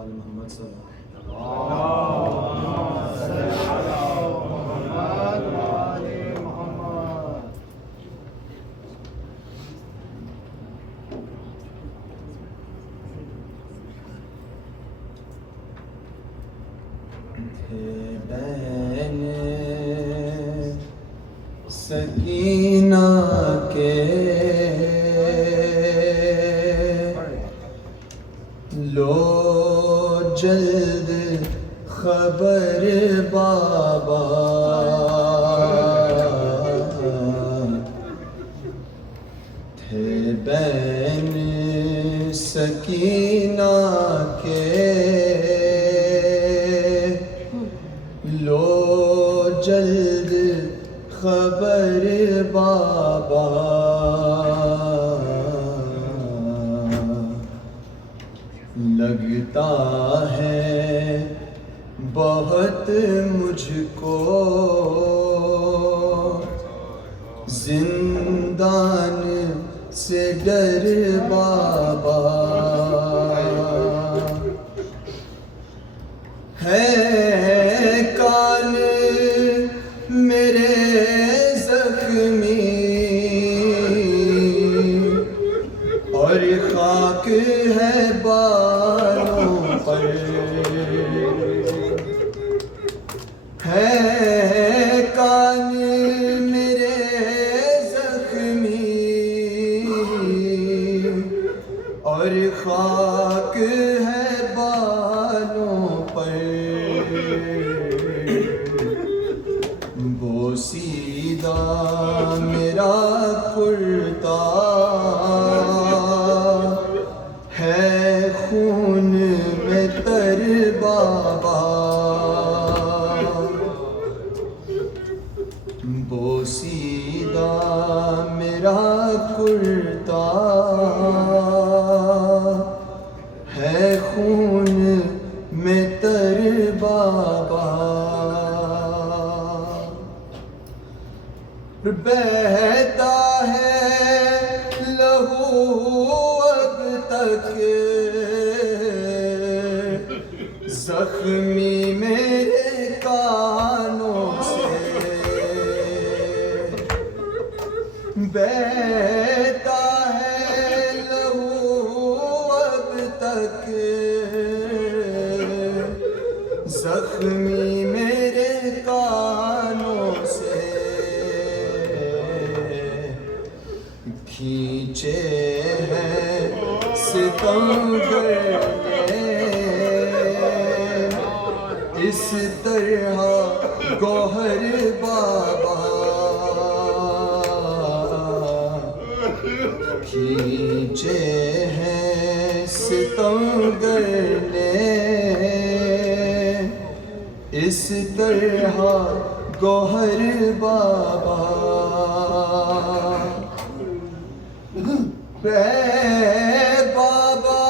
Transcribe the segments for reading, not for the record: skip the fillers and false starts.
वाले मोहम्मद सकीना के लो जल्द खबर बाबा, थे बैन सकीना के लो जल्द खबर बाबा, लगता है बहुत मुझको जिंदान से डर बाबा, है कान मेरे जख्मी और खाक है बालों पर, है कान मेरे जख्मी और खाक है बालों पर, बोसीदा मेरा कुर्ता है खून में तर बाबा, बोसीदा मेरा कुर्ता है खून में तर बाबा, बहता है लहू अब तक जख्मी मेरे कानों से, बहता है लहू अब तक जख्मी मेरे कानों से, खींचे हैं सितमगर ने इस तरह गौहर बाबा, खींचे हैं सितमगर ने इस तरह गौहर बाबा, बाबा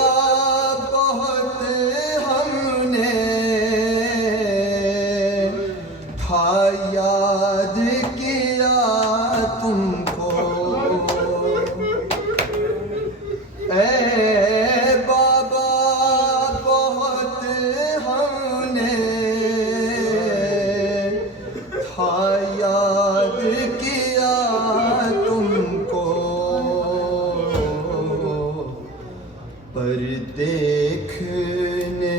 बहुत हमने था याद किया तुमको, बाबा बहुत हमने था याद किया तुमको, पर देखने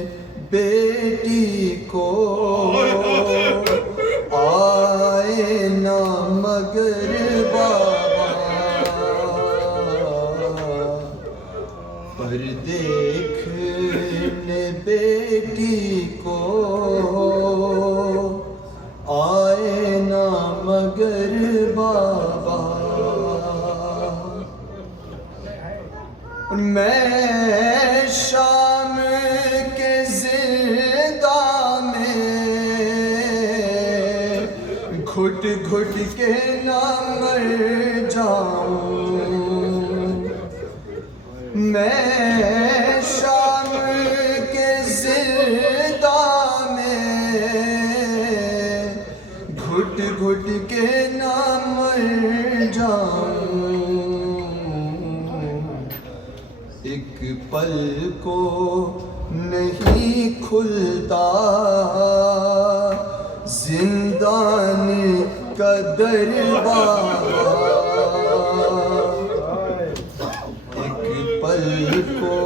बेटी को आए ना मगर बाबा, पर देखने बेटी को आए ना मगर बाबा, मैं शाम के ज़िंदा में घुट घुट के ना मर जाऊं, मैं शाम के ज़िंदा में घुट घुट के ना मर जाऊं, एक पल को नहीं खुलता, जिंदान का दरवाज़ा एक पल को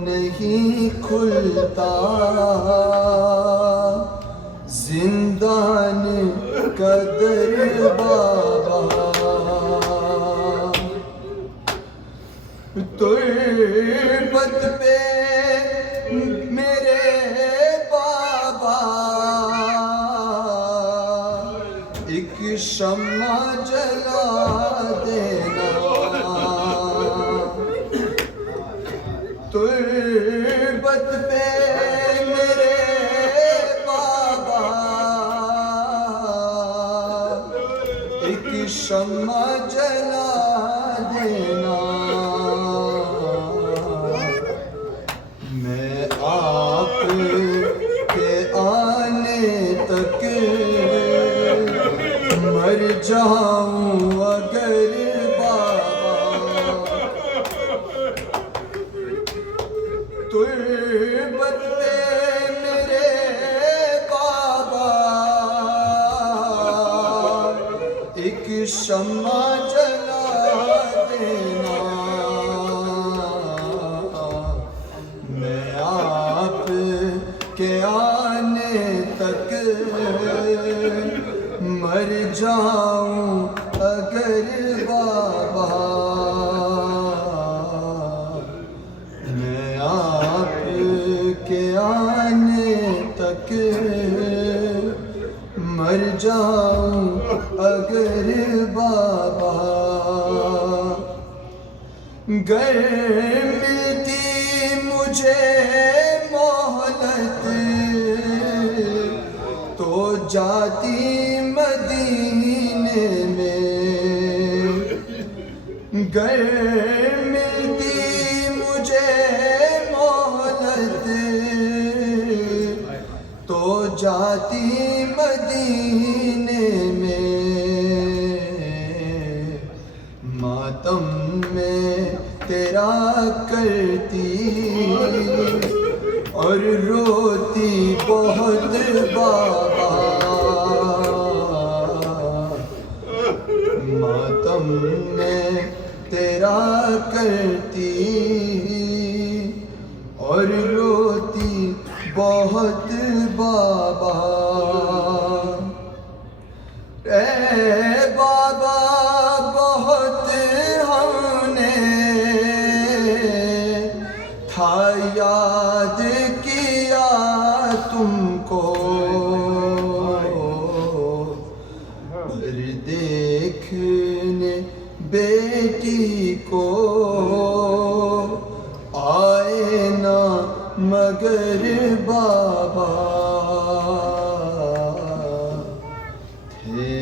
नहीं खुलता, जिंदान का दरवाज़ा। तुर्बत पे मेरे बाबा एक शम्मा जला देना, तुर्बत पे मेरे बाबा एक शम्मा जला देना। मैं आप के आने तक मर जाऊं अगर बाबा, तुर्बत पे मेरे बाबा एक शम्मा जला देना। मैं आप के आने तक मर जाऊं अगर बाबा, मैं आप के आने तक मर जाऊं अगर बाबा। गर मिलती मुझे मोहलत तो जाती मदीने में, गर मिलती मुझे मोहलत तो जाती मदीने में। मातम में तेरा करती और रोती बहुत बाबा, मातम में तेरा करती और रोती बहुत बाबा। ए बाबा बहुत हमने था याद किया तुमको, पर देखने बेटी को आए ना मगर बाबा। थे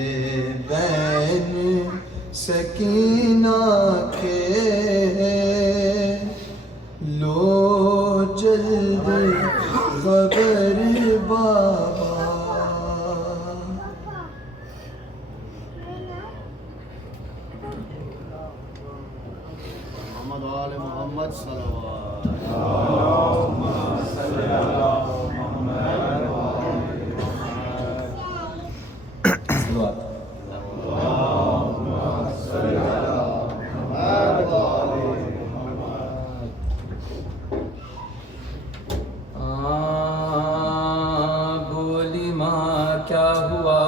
बैन सकीना के लो जल्द खबर बाबा। मोहम्मद वाले मोहम्मद सल्लल्लाहु बोली माँ क्या हुआ,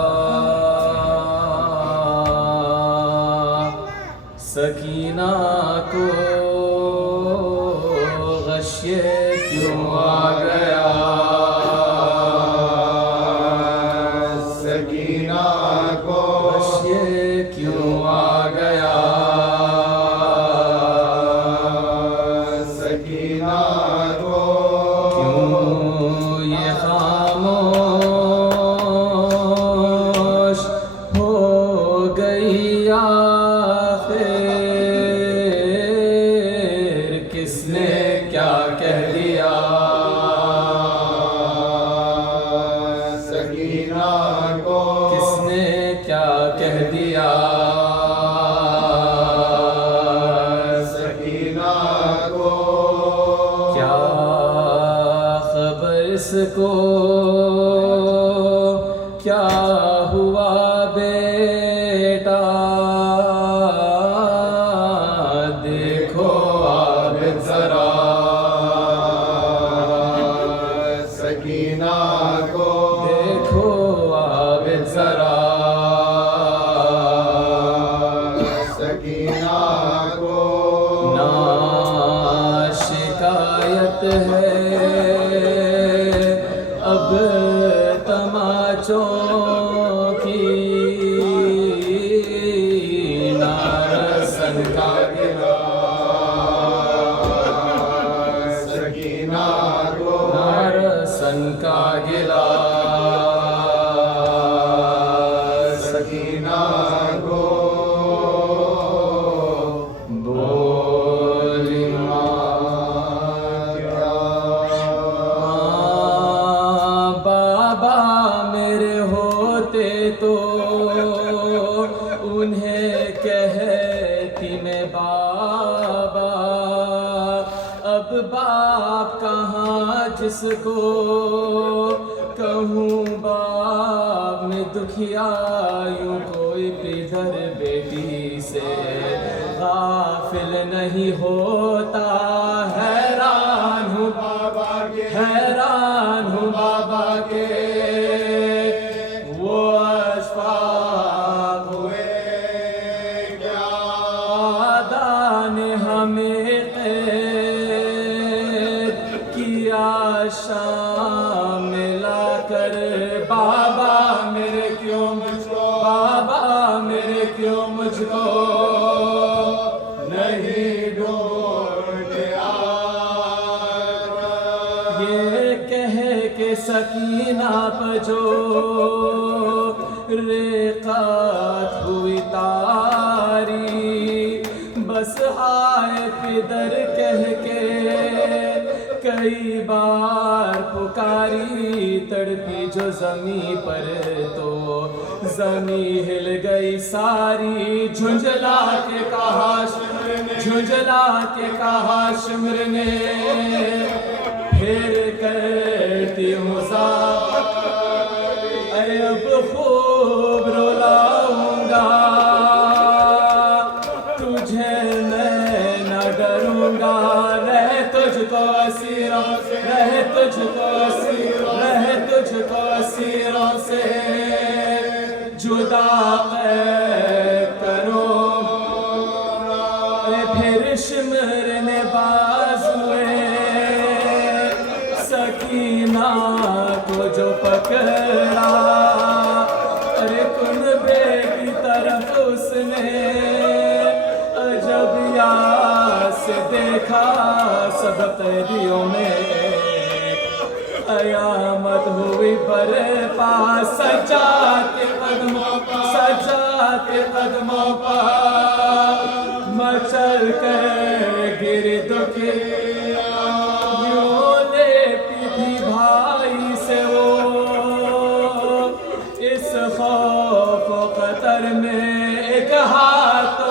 सकीना को गश्ये क्यों आ गया, सकीना को गश्ये क्यों आ गया, सकीना को क्यों ये खामोश हो गई आखिर, किसने क्या कह दिया। गिलास सकीना को नारसन का गिलास सकीना को बोली बाबा मेरे होते तो उन्हें कहती मैं बाबा, अब बाप कहाँ जिसको कहूँ बाप में दुखियायूं कोई पिधर बेटी से गाफिल नहीं होता। हैरान हूँ बाबा के हैरान हूँ बाबा के वो अशफाक हुए क्या वादा ने हमें कैद किया शाम मिलाकर। बाबा मेरे क्यों मुझको बाबा मेरे क्यों मुझको नहीं ढूंढते ये कह के सकीना पर जो रेखात हुई तारी, बस आए पिदर कह के कई बार पुकारी। तड़पी जो जमी पर तो जमी हिल गई सारी। झुंझला के कहा झुंझला के कहा शिमर ने फिर करती हूँ अब खूब रुलाऊंगा तुझे मैं न डरूंगा। रह तुझको असीरों रह तुझको असीरों से जुदा करो। फिर शिमर ने बाजुए सकीना को जो पकड़ा, अरे कुनबे की तरफ उसने अजब याद से देखा। सब कैदियों में कयामत हुई बरपा। सजाते कदमों पर मचल कर गिर दुखी भाई से वो इस खौफ खतर में। एक हाथ तो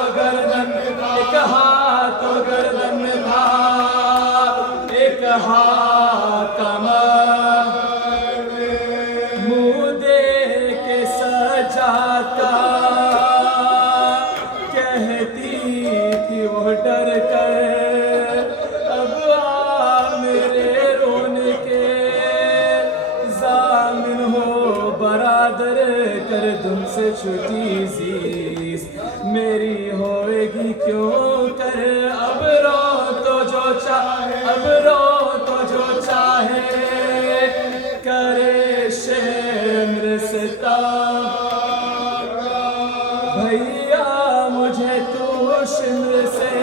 गर्दन में था, एक हाथ कमर मुँह दे के सजाता। कहती थी वो डर कर अब आ मेरे रोने के जामिन हो बरादर। कर तुमसे छुट्टी जीस मेरी होएगी क्यों कर। अब रो तो जो चाहे करे शेम्र सितार। भैया मुझे तू शिम्र से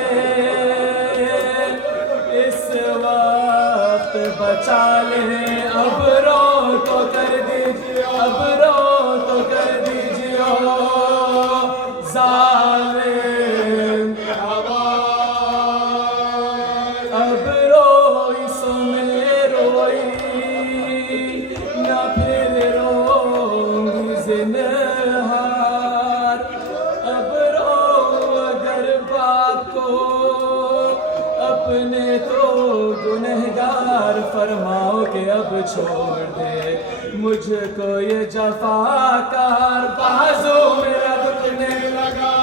इस वक्त बचा ले। अब रो तो कर दीजिए जालिम अब रोई सो में रोई न फिर रोऊंगी ज़िन्हार। अब रो अगर बाप को अपने तो गुनहगार फरमाओ के अब छोड़ दे मुझको ये जफाकार। बाजू मेरा दुखने लगा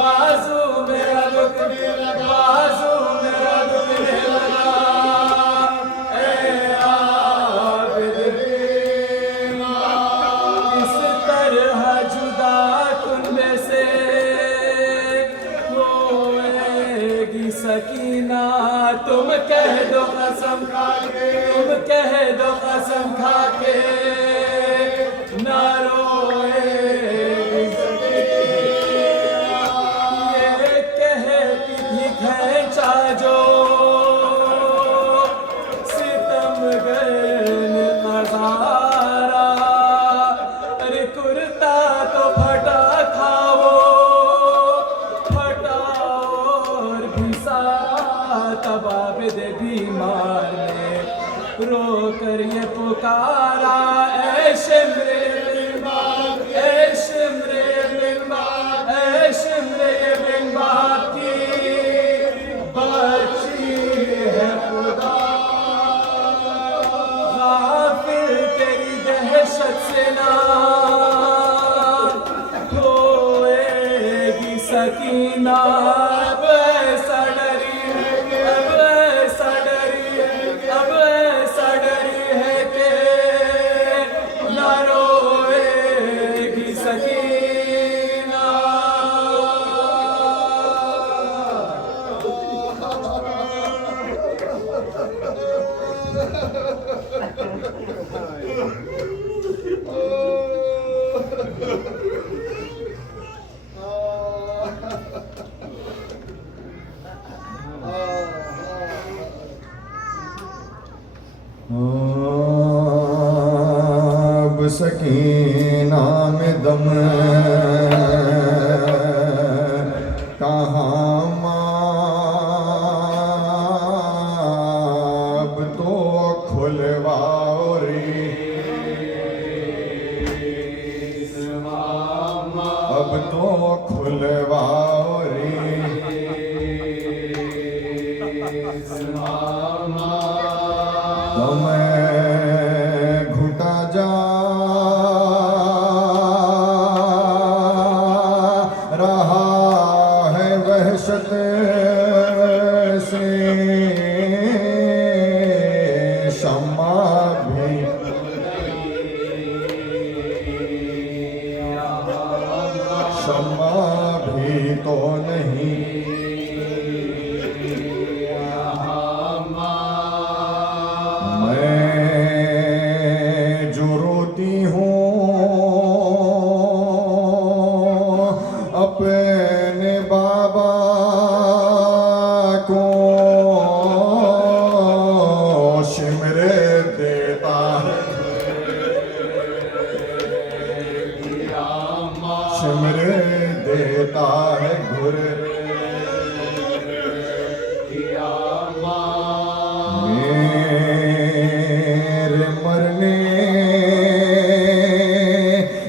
ए आबिद इस तरह जुदा कुनबे से होएगी सकीना। तुम कह दो कसम खा के ना रोएगी। ये कहती थी चाजो सितमगर नजारा अरे कुर्ता तो फटा खाओ फटा और घिसा तबाब दे बीमार ने रो कर ये पुकारा ऐ शिमरे बिनबाग ऐ शिमरे बिनबाग ऐ शिमरे बिनबाग की बच्ची है खुदा गाफिल तेरी दहशत से ना खोएगी सकीना अब ऐसा डरी है अब ऐसा डरी है अब ऐसा डरी है कि ना रोएगी सकीना अब सकीना में दम कहाँ अब तो खुलवाओ रे अब तो खुलवाओ रे दम घुटा जा रहा है वहशत से शम्मा भी शम्मा भी तो नहीं मैं जो रोती हूँ अपने बाबा को शिमरे देता है शिमरे देता है घुर मेरे मरने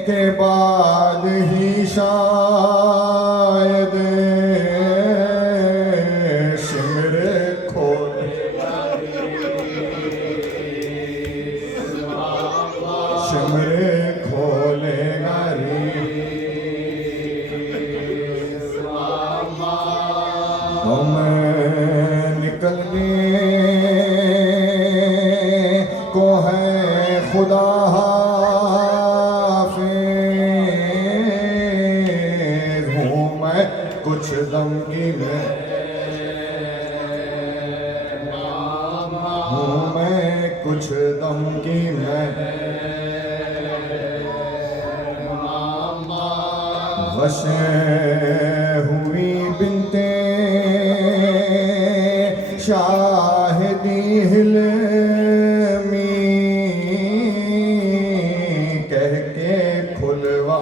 के बाद ही शायद शिमरे शिमरे खोलेगा रे हम निकलने को है खुदा हाफिज़ हूँ मैं कुछ दम की मैं हूँ मैं कुछ दम की मैं वशे हुई बिनते शाहिदी हिलमी कह के खुलवा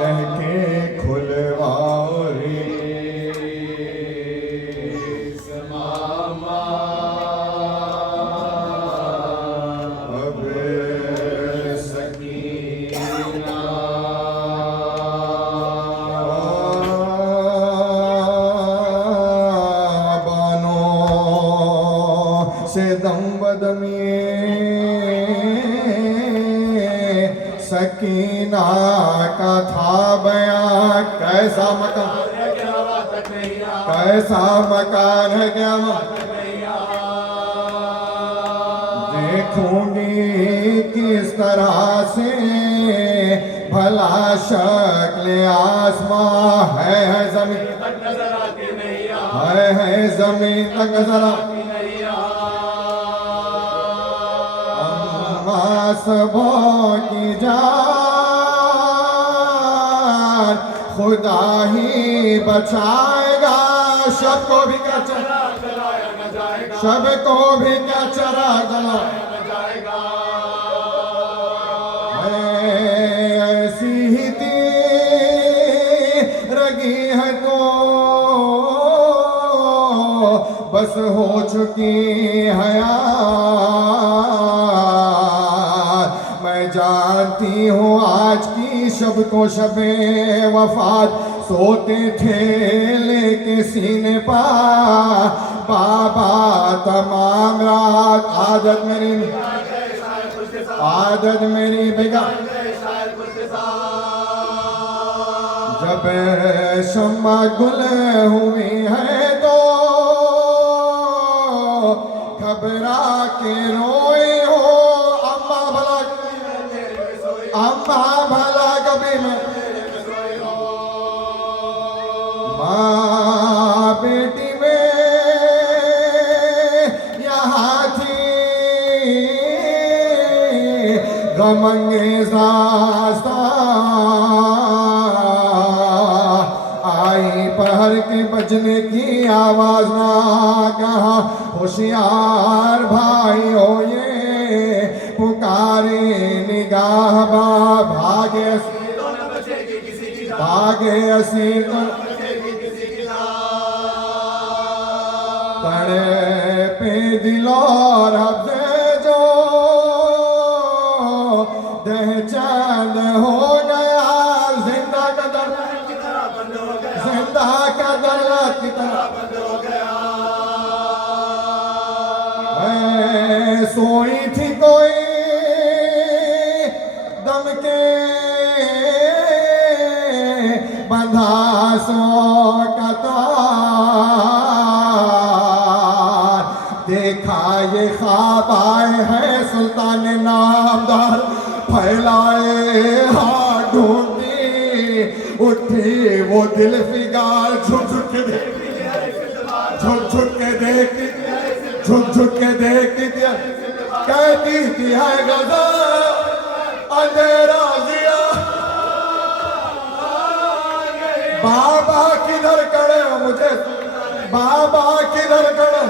कह के खुलवाओ रे अब सकीना से दम बदमी सकीना का था बयां कैसा मकान है क्या देखूंगी किस तरह से भला शक्ल आसमां है जमीन है जमीन तक नजर सबों की जान खुदा ही बचाएगा सबको भी क्या चरा चलाया न जाएगा सबको भी क्या चरा गला न जाएगा ऐसी ही रगी है तो बस हो चुकी हयात मैं जानती हूँ आज की शब को शबे वफात सोते थे लेके सीने पा बाबा तमाम रात आदत मेरी बिगा जब शम्मा गुल हुई है तो घबरा के रोए हो अम्मा भला कभी मैं माँ बेटी में यहाँ थी गमंगेज़ा आई पहर के बजने की आवाज ना कहा होशियार भाई हो ये पुकारे निगाह भागे असीर तड़े पे दिलोर जो दह चांद हो गया जिंदा कदर की तरह सोई थी कोई दम के बंधा सो कतार देखा ये ख्वाब आए हैं सुल्तान नामदार फैलाए हाथ ढूंढी उठी वो दिल फिगार झुक झुक के देखती दिया कहती थी है गजा अंधेरा दिया बाबा किधर खड़े हो मुझे बाबा किधर खड़े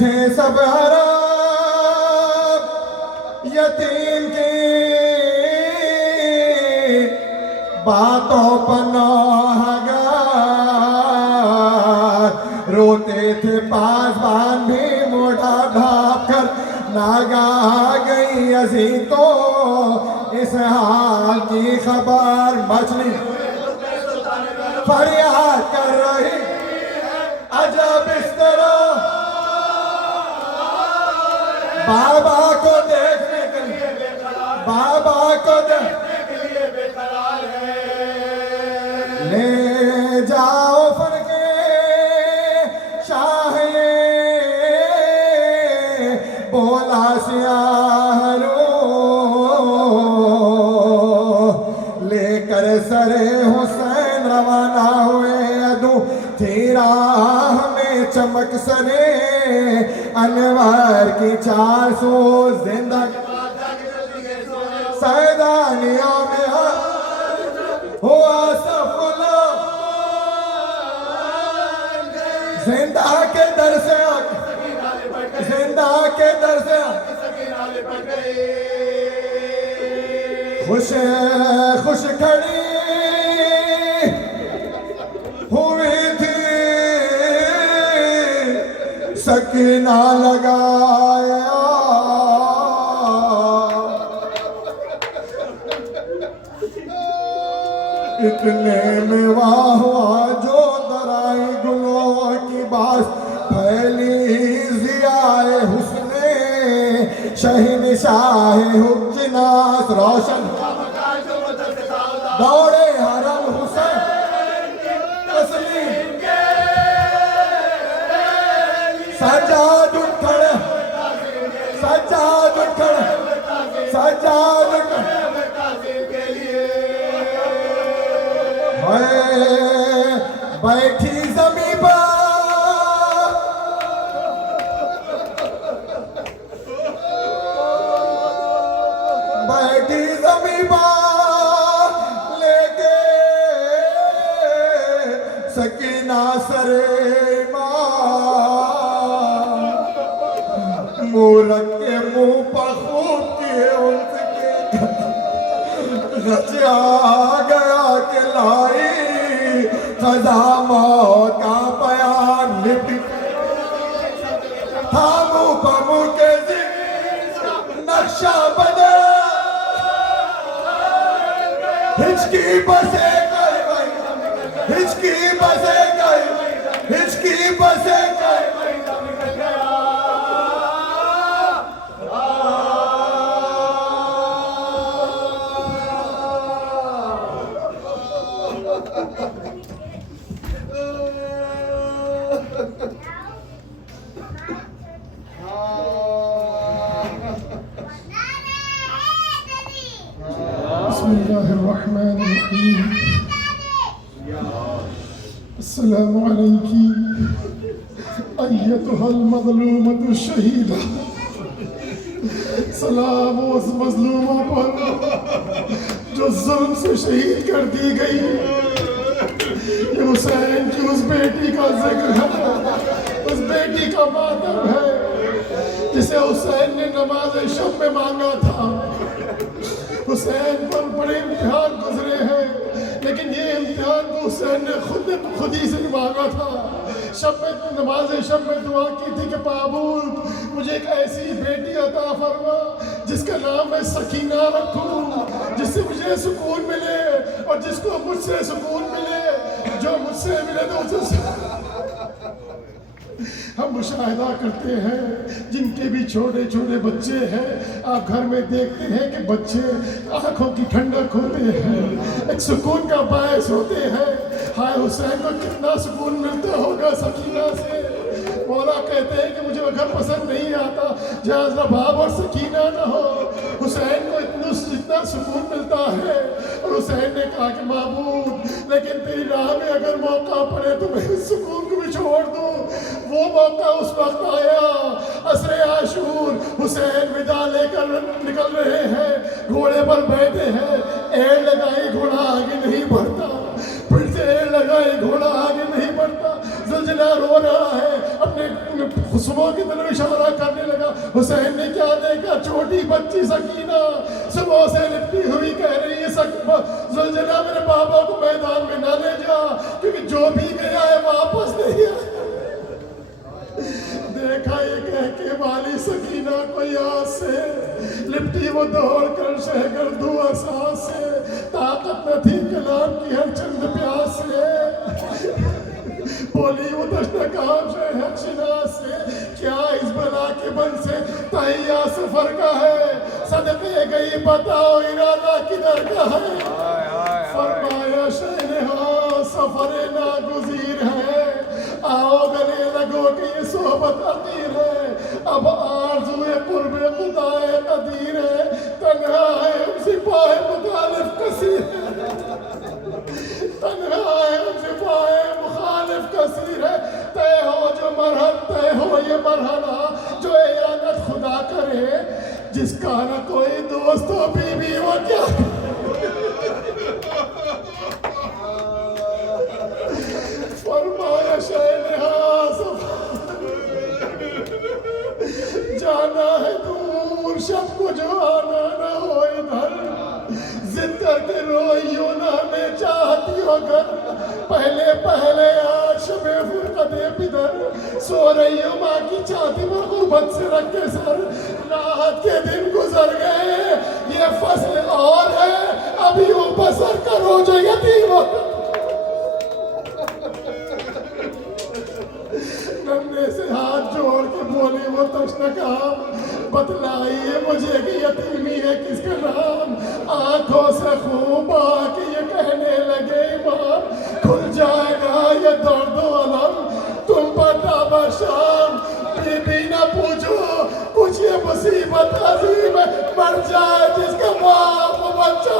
थे सब हराम यतीम की बातों पर रोते थे पासबान भी मोटा ढाप कर नागा गई अजी तो इस हाल की खबर मछली फरियाद कर रही अजब इस तरह बाबा को देखने के लिए बाबा को देखने के लिए बेकरार है ले जाओ फन के शाह ये बोला सियारो लेकर सरे हुसैन रवाना हुए अदू तेरा हमें चमक सरे अनवर की 400 जिंदा सैदानियों में हुआ सफला जिंदा के दर से खुश खुश खड़ी हुई थी सकीना लगाया इतने में वाह जो दराई गुलों की बात फैली जियाए हुस्ने शहीन शाह हुज्जनास रोशन दौड़े हरम हुसैन तस्लीम सजाद उठ खड़े बैठी जमी पर बैठी जमी रचा गया कि लाई क़ज़ा मौत का बयान लिपि थामू बमू के नक्शा बना हिचकी बसे गए हिचकी बसे गए हिचकी बसे गए बिस्मिल्लाहिर्रहमानिर्रहीम। अस्सलामु अलैकी अय्यतुहल मज़लूमतु शहीदा। सलाम उस मज़लूमा पर जो जुल्म से शहीद कर दी गई। ये हुसैन की उस बेटी का जिक्र है, उस बेटी का मातम है जिसे हुसैन ने नमाज शब में मांगा था। हुसैन पर बड़े इम्तिहान गुजरे हैं, लेकिन ये इम्तिहान तो हुसैन ने खुद ही से मांगा था। शब में नमाज शब में दुआ की थी कि माबूद मुझे एक ऐसी बेटी अता फरमा जिसका नाम मैं सकीना रखूं, जिससे मुझे सुकून मिले और जिसको मुझसे सुकून मिले, जो मुझसे मिले तो उसे हम मुशाहिदा करते हैं जिनके भी छोटे छोटे बच्चे हैं। आप घर में देखते हैं कि बच्चे आंखों की ठंडक होते हैं, एक सुकून का बायस होते हैं। हाय हुसैन को कितना सुकून मिलता होगा सकीना से। मौला कहते हैं कि मुझे घर पसंद नहीं आता जहाँ रबाब और सकीना ना हो। हुसैन को इतना सुकून मिलता है। और हुसैन ने कहा कि माबूद लेकिन तेरी राह में अगर मौका पड़े तो मैं इस सुकून को भी छोड़ दूँ। वो मौका उस वक्त आया, असरे आशूर। हुसैन विदा लेकर निकल रहे हैं, घोड़े पर बैठे हैं। एड़ लगाई घोड़ा आगे नहीं बढ़ता, फिर से एड़ लगाई घोड़ा आगे नहीं बढ़ता। ज़ुलज़ला रो रहा है, अपने खुशबुओं की तरफ इशारा करने लगा। हुसैन ने क्या देखा, छोटी बच्ची सकीना सुबह से लिपटी हुई कह रही है ज़ुलज़ला मेरे बाबा को मैदान में ना ले जा, क्योंकि जो भी गया है वापस नहीं आया। देखा ये कह के वाली सकीना को याद से लिपटी वो दौड़ कर शहकर दुआ सांस से। ताकत न थी कलाम की हर चंद प्यास से, बोली वो दस्तकाम से हर शिनास से। क्या इस बला के बन से तहिया सफर का है, सदके गई बताओ इरादा किधर का है। फरमाया शहनहा सफर नागुज़ीर है, आओ गले लगो कि ये सोहबत अकीर है। अब आरज़ुए कुर्बे खुदाए कदीर है, तन्हा है हम सिपाहे मुखालिफ कसीर है। तन्हा है हम सिपाहे मुखालिफ कसीर है। तय हो जो मरहल, तय हो ये मरहला जो इयानत खुदा करे, जिसका न कोई दोस्त हो बीवी वो क्या। फरमाया शहनहा जाना है दूर शब को जो आना न हो इधर। जिद करके रोइयो ना मैं चाहती हो घर, पहले पहले आज शबे फुरकते बिदर। सो रही हो माँ की छाती में गुर्बत से रख के सर। राहत के दिन गुजर गए, ये फसल और है अभी वो बसर करो जो यतीम हो। नन्हे से हाथ जोड़ के बोली वो तशनकाम, बतलाइए मुझे कि यतीमी है किसका नाम। आंखों से खूब आके ये कहने लगे इमाम, खुल जाएगा ये दर्द अलम तुम पर ताबशाम। बीबी ना पूछो कुछ ये मुसीबत अजीम है, मर जाए जिसका बाप बच्चा।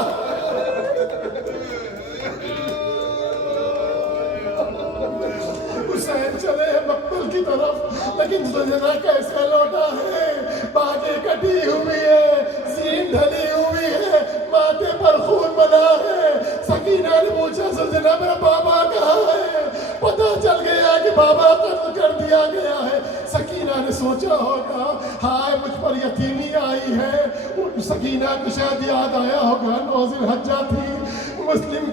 हुसैन चले मक्तल की तरफ, लेकिन ज़ुलज़ला कैसे लौटा है। बातें कटी हुई है, सीन ढली हुई है, माथे पर खून बना है। सकीना ने पूछा ज़ुलज़ला मेरा बाबा कहाँ है। पता चल गया कि बाबा कत्ल कर दिया गया है। सकीना ने सोचा होगा हाय मुझ पर यतीमी आई है। सकीना को शायद याद आया होगा नौजिल हज्जा थी, मुस्लिम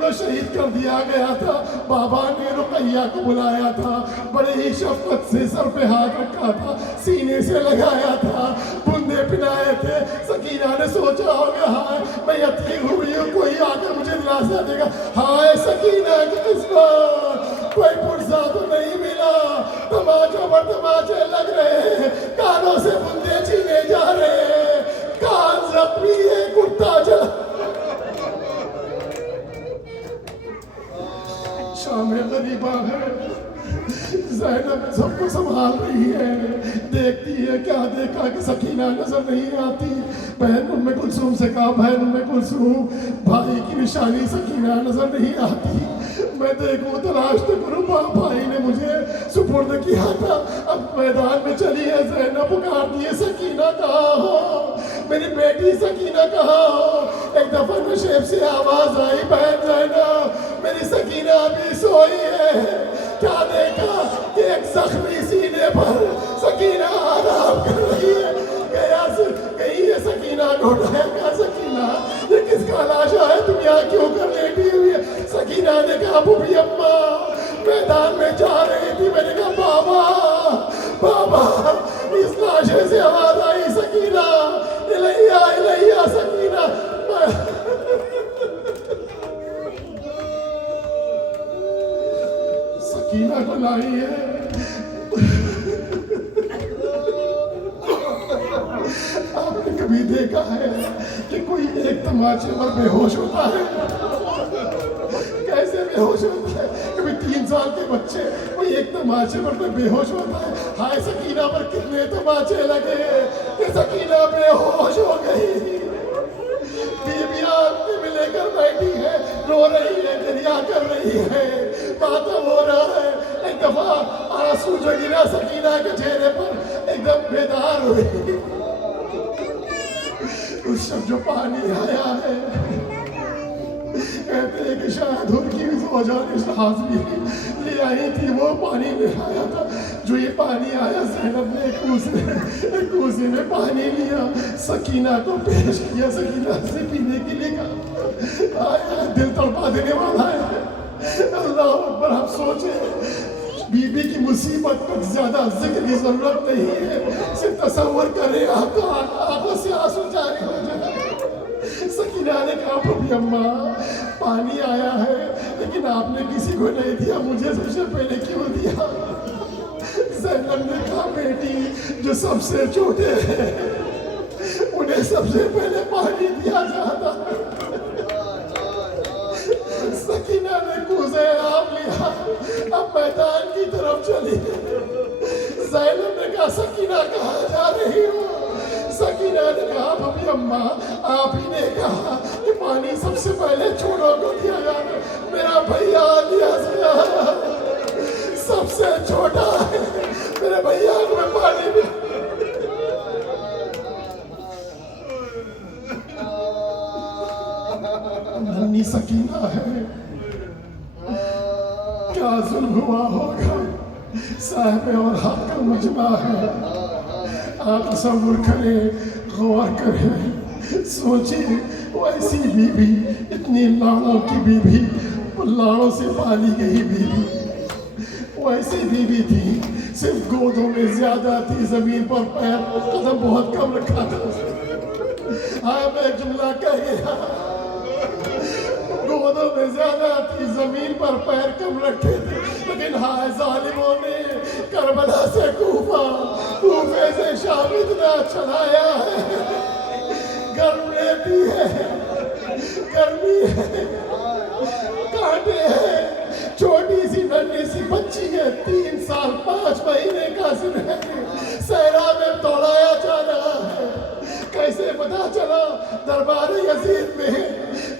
को शहीद कर दिया गया था। बाबा ने रुकैया को बुलाया था, बड़े ही शफकत से सर पे हाथ रखा था, सीने से लगाया था, बूंदे पिलाए थे। सकीना ने सोचा होगा हाय मैं यतीम हुई हूँ, कोई आकर मुझे दिलासा देगा। हाय सकीना की किस्मत, कोई पुरसा तो नहीं मिला। तमाचों पर तमाचे लग रहे हैं, कानों से बूंदे छीने जा रहे हैं, कान जख्मी है, कुर्ता जला। शाम गरीबा है, ज़ैनब सबको संभाल रही है, देखती है क्या देखा कि सकीना नजर नहीं आती। बहन उम्मे कुलसूम से कहा बहन उम्मे कुलसूम भाई की निशानी सकीना नजर नहीं आती, मैं देखूं तलाश तो करूं। भाई ने मुझे सुपुर्द किया था, अब मैदान में चली है। ज़ैनब पुकारती है सकीना कहाँ हो, मेरी बेटी सकीना कहाँ हो। एक दफा नशेब से आवाज आई बहन ज़ैनब मेरी सकीना अभी सोई है। क्या देखा कि एक जख्मी सीने पर सकीना आराम कर रही है। गई है सकीना को उठाया, सकीना ये किसका लाशा है, तुम यहाँ क्यों कर लेटी हुई है। सकीना ने कहा बुबी अम्मा मैदान में जा रही थी, मैंने कहा बाबा इस लाशे से आवाज आई सकीना इलैया इलैया सकीना। सकीना को लाई है। आपने कभी देखा है कि कोई एक तमाचे पर बेहोश होता है, कैसे बेहोश होता है। कभी 3 साल के बच्चे कोई एक तमाचे पर तो बेहोश होता है। हाय सकीना पर कितने तमाचे लगे कि सकीना बेहोश हो गई। बीबियां में लेकर बैठी है, रो रही है, गिरिया कर रही है, मातम हो रहा है। एक दफा आंसू जो गिरा सकीना के चेहरे पर एकदम बेदार हुई। उस सब जो पानी आया है, कहते हैं कि शायद उनकी हाजरी ले आई थी, वो पानी ले आया था। जो ये पानी आया ज़ैनब ने एक कूसे में पानी लिया, सकीना को पेश किया, सकीना से पीने के लिए कहा। दिल तड़पा देने वाला है। अल्लाह अकबर। आप सोचे बीबी की मुसीबत पर ज्यादा जिक्र की जरूरत नहीं है, सिर्फ तसव्वुर करें आपको आंखों से आंसू जारी हो जाए। सकीना ने कहा भाभी अम्मा पानी आया है लेकिन आपने किसी को नहीं दिया, मुझे सबसे पहले क्यों दिया। ज़ैनब ने कहा बेटी जो सबसे छोटे हैं उन्हें सबसे पहले पानी दिया जाता है। सकीना ने कूज़े आम लिया, अब मैदान की तरफ चली। ज़ैनब ने कहा सकीना कहाँ जा रही हो। सकीना ने कहा भाभी अम्मा आप ही ने कहा कि पानी सबसे पहले छोड़ों को दिया जाता, मेरा भैया लिया सबसे छोटा है, मेरे भैया को मैं पानी भी। नन्ही सकीना है, क्या जुल्म हुआ होगा। साहब और हाथ का मजमा है। आप तसव्वुर करें, गौर करें, सोचिए वो ऐसी बीवी, इतनी लाड़ों की बीवी, लाड़ों से पाली गई बीवी, वो ऐसी बीवी थी सिर्फ गोदों में ज्यादा थी, जमीन पर पैर कदम बहुत कम रखा था। हाँ मैं जुमला कह गया, गोदों में ज्यादा थी, जमीन पर पैर कम रखे थे। लेकिन हाय जालिमों ने करबला से कूफे से शाम इतना चलाया है। गर्म रहती है, गर्मी है, कांटे हैं, छोटी सी नन्ही सी बच्ची है, 3 साल 5 महीने का सिर, सहरा में दौड़ाया जा रहा है। कैसे पता चला दरबार यजीद में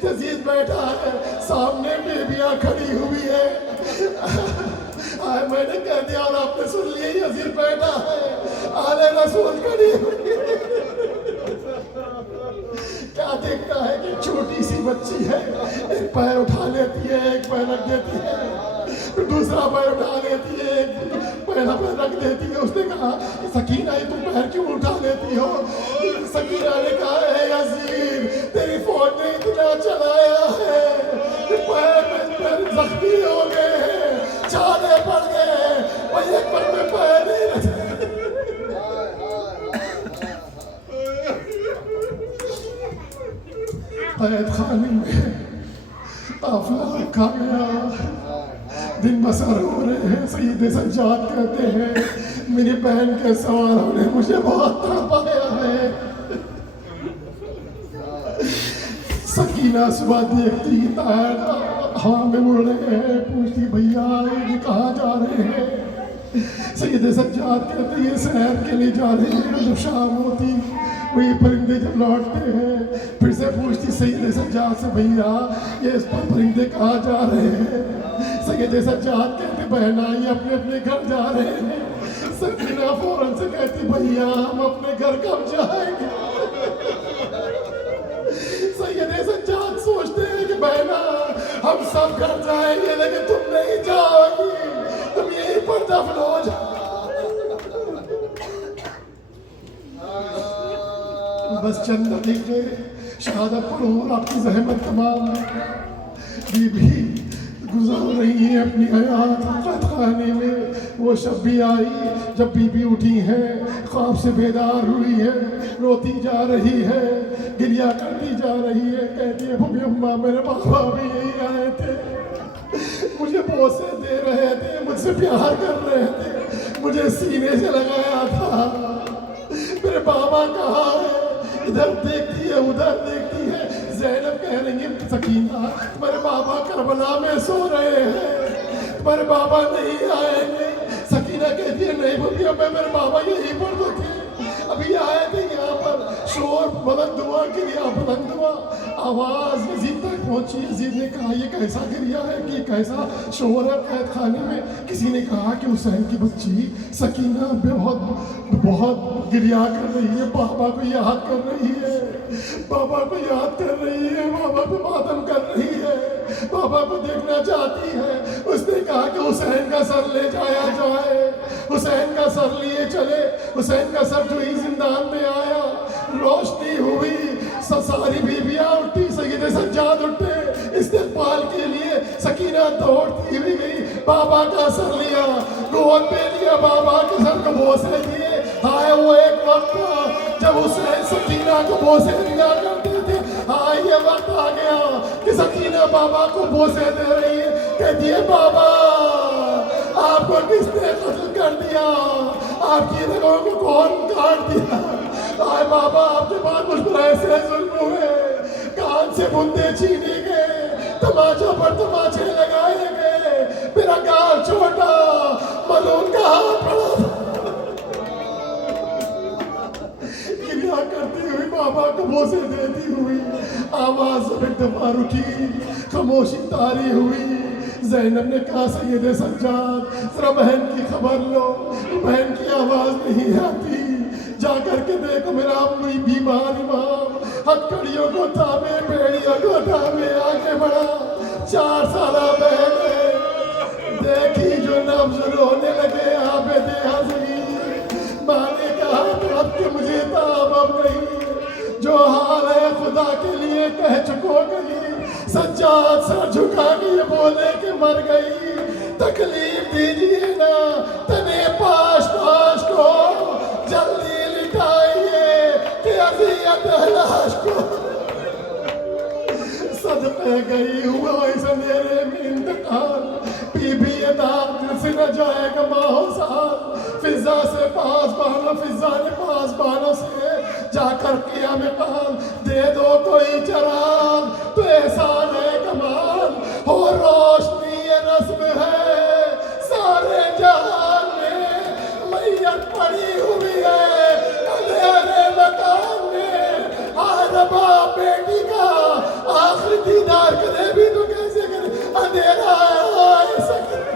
यजीद बैठा है, सामने बेबियां खड़ी हुई है। मैंने कह दिया और आपने सुन लिया, यजीद बैठा है, आले रसूल खड़ी हुई है। क्या देखता है कि छोटी सी बच्ची है, एक पैर उठा लेती है, एक पैर रख देती है, फिर दूसरा पैर उठा लेती है, एक पहला पैर रख देती है। उसने कहा ने इतना चलाया है कि पैर जख्मी हो गए हैं, छाले पड़ गए हैं, और एक पल में पैर नहीं रख कैद खाने में काफिला रखा गया, दिन बसर हो रहे हैं। सईद सज्जाद कहते हैं मेरी बहन के सवालों ने मुझे बहुत तड़पाया है। सकीना सुबह देखती तार हवा में उड़ रहे हैं, पूछती भैया ये कहाँ जा रहे हैं। सईद सज्जाद कहते हैं सैर के लिए जा रहे हैं। जब शाम होती वही परिंदे जब लौटते हैं फिर से पूछती सईद सज्जाद से भैया ये परिंदे कहाँ जा रहे हैं। सईद सज्जाद कहते बहना ये अपने अपने घर जा रहे हैं। सकीना फौरन से कहती भैया हम अपने घर कब जाएंगे। सईद सज्जाद सोचते हैं कि बहना हम सब घर जाएंगे लेकिन तुम नहीं जाओगी, तुम यहीं पर दफन हो जाओ। बस चंद दकीक़े शहादत पढ़ो और आपकी जहमत तमाम बीबी गुजार रही है अपनी हयात कैद खाने में। वो शब भी आई जब बीबी उठी है, ख्वाब से बेदार हुई है, रोती जा रही है, गिरिया करती जा रही है। कहती है मम्मी अम्मा मेरे बाबा भी यही आए थे, मुझे बोसे दे रहे थे, मुझसे प्यार कर रहे थे, मुझे सीने से लगाया था। मेरे बाबा कहाँ है? इधर देखती है उधर देखती है। ज़ैनब कह रही है सकीना तुम्हारे बाबा करबला में सो रहे हैं, तुम्हारे बाबा नहीं आएंगे। सकीना कहती है नहीं भैया मैं मेरे बाबा यहीं पर तो थे, अभी आए थे यहाँ पर। शोर बुलंद हुआ, गिरिया बुलंद हुआ, आवाज यजीद तक पहुंची। यजीद ने कहा ये कैसा गिरिया है कि कैसा शोर है कैद खाने में। किसी ने कहा कि हुसैन की बच्ची सकीना बहुत गिरिया कर रही है, बाबा को याद कर रही है, बाबा को याद कर रही है, बाबा पे मातम कर रही है, बाबा को देखना चाहती है। उसने कहा कि हुसैन का सर ले जाया जाए। हुसैन का सर लिए चले। हुसैन का सर जो ही जिंदान में आया, रोशनी हुई, सारी बीबियां उठी, सईद सज्जाद उठे इस्तेकबाल के लिए। सकीना दौड़ती हुई गई, बाबा का सर लिया, गोद पे लिया, बाबा के सर को बोसे दिए। हाय वो एक वक्त था जब हुसैन सकीना को बोसे दिया करते थे। हाँ ये वक्त आ गया कि सकीना बाबा को बोसे दे रही है। कहती है बाबा आपको किसने कत्ल कर दिया, आपकी रगों को कौन काट दिया। आए बाबा आपके बाद मुझ पर ऐसे जुल्म हुए, कान से बुंदे छीने गए, तमाचा पर तमाचे लगाए गए, मेरा गाल छोटा, मलून का हाथ बड़ा। गिरिया करती हुई बाबा को बोसे देती हुई आवाज एक दफा रुकी, खामोशी तारी हुई। ज़ैनब ने कहा सैयद सज्जाद जरा बहन की खबर लो, बहन की आवाज नहीं आती, जा करके देखो मेरा कोई बीमार इमाम हथकड़ियों को थामे, बेड़ियों को थामे आगे बढ़ा। 4 साल बहन देखी जो नब्ज रोने लगे आबेद हाज़री। माँ ने कहा अब कि मुझे ताब अब नहीं, जो हाल है खुदा के लिए कह चुको गई। सज्जाद सर झुका के ये बोले कि मर गई, तकलीफ दीजिए ना तने पाश पाश को, जल्दी लिटाइए कि अज़ियत है लाश को। सदक़े गई हुआ इस अंधेरे में इंतकाल, बीबी ये दाग दिल से न जाएगा माहो साल। फिजा से पास बहाना, फिजा ने पास बहाना से जाकर किया में काल, दे दो कोई चराग तो एहसान है कमाल, हो रोशनी ये रस्म है सारे जहान में, मैयत पड़ी हुई है अंधेरे मकान में। आज बाप बेटी का आखिरी दीदार करे भी तो कैसे करे, अंधेरा है सके।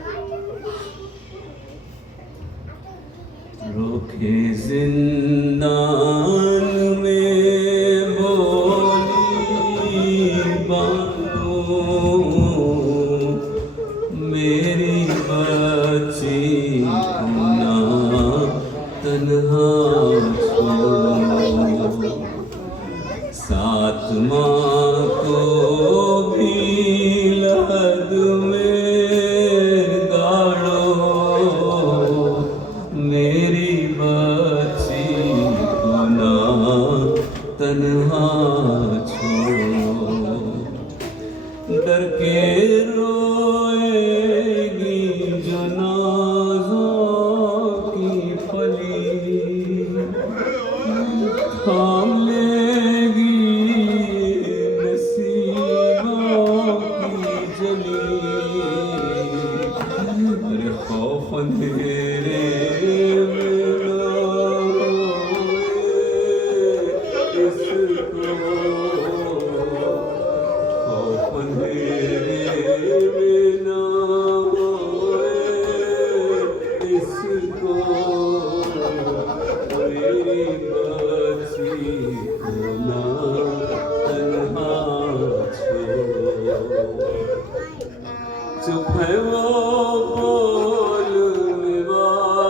What? के जिंदान में बोली बांधो मेरी बच्ची को ना तन्हा छोड़ो सात माँ को भी लहद में गाड़ो मेरी बच्ची को ना तन्हा छोड़ो डर के रोएगी जनाज़ों की फली थाम लेगी नसीबों की जली अरे खौफ अंधेरे में ना होए इसको खौफ अंधेरे में ना होए इसको मेरी बच्ची को ना तन्हा छोड़ो चुप है वो बोलने वाला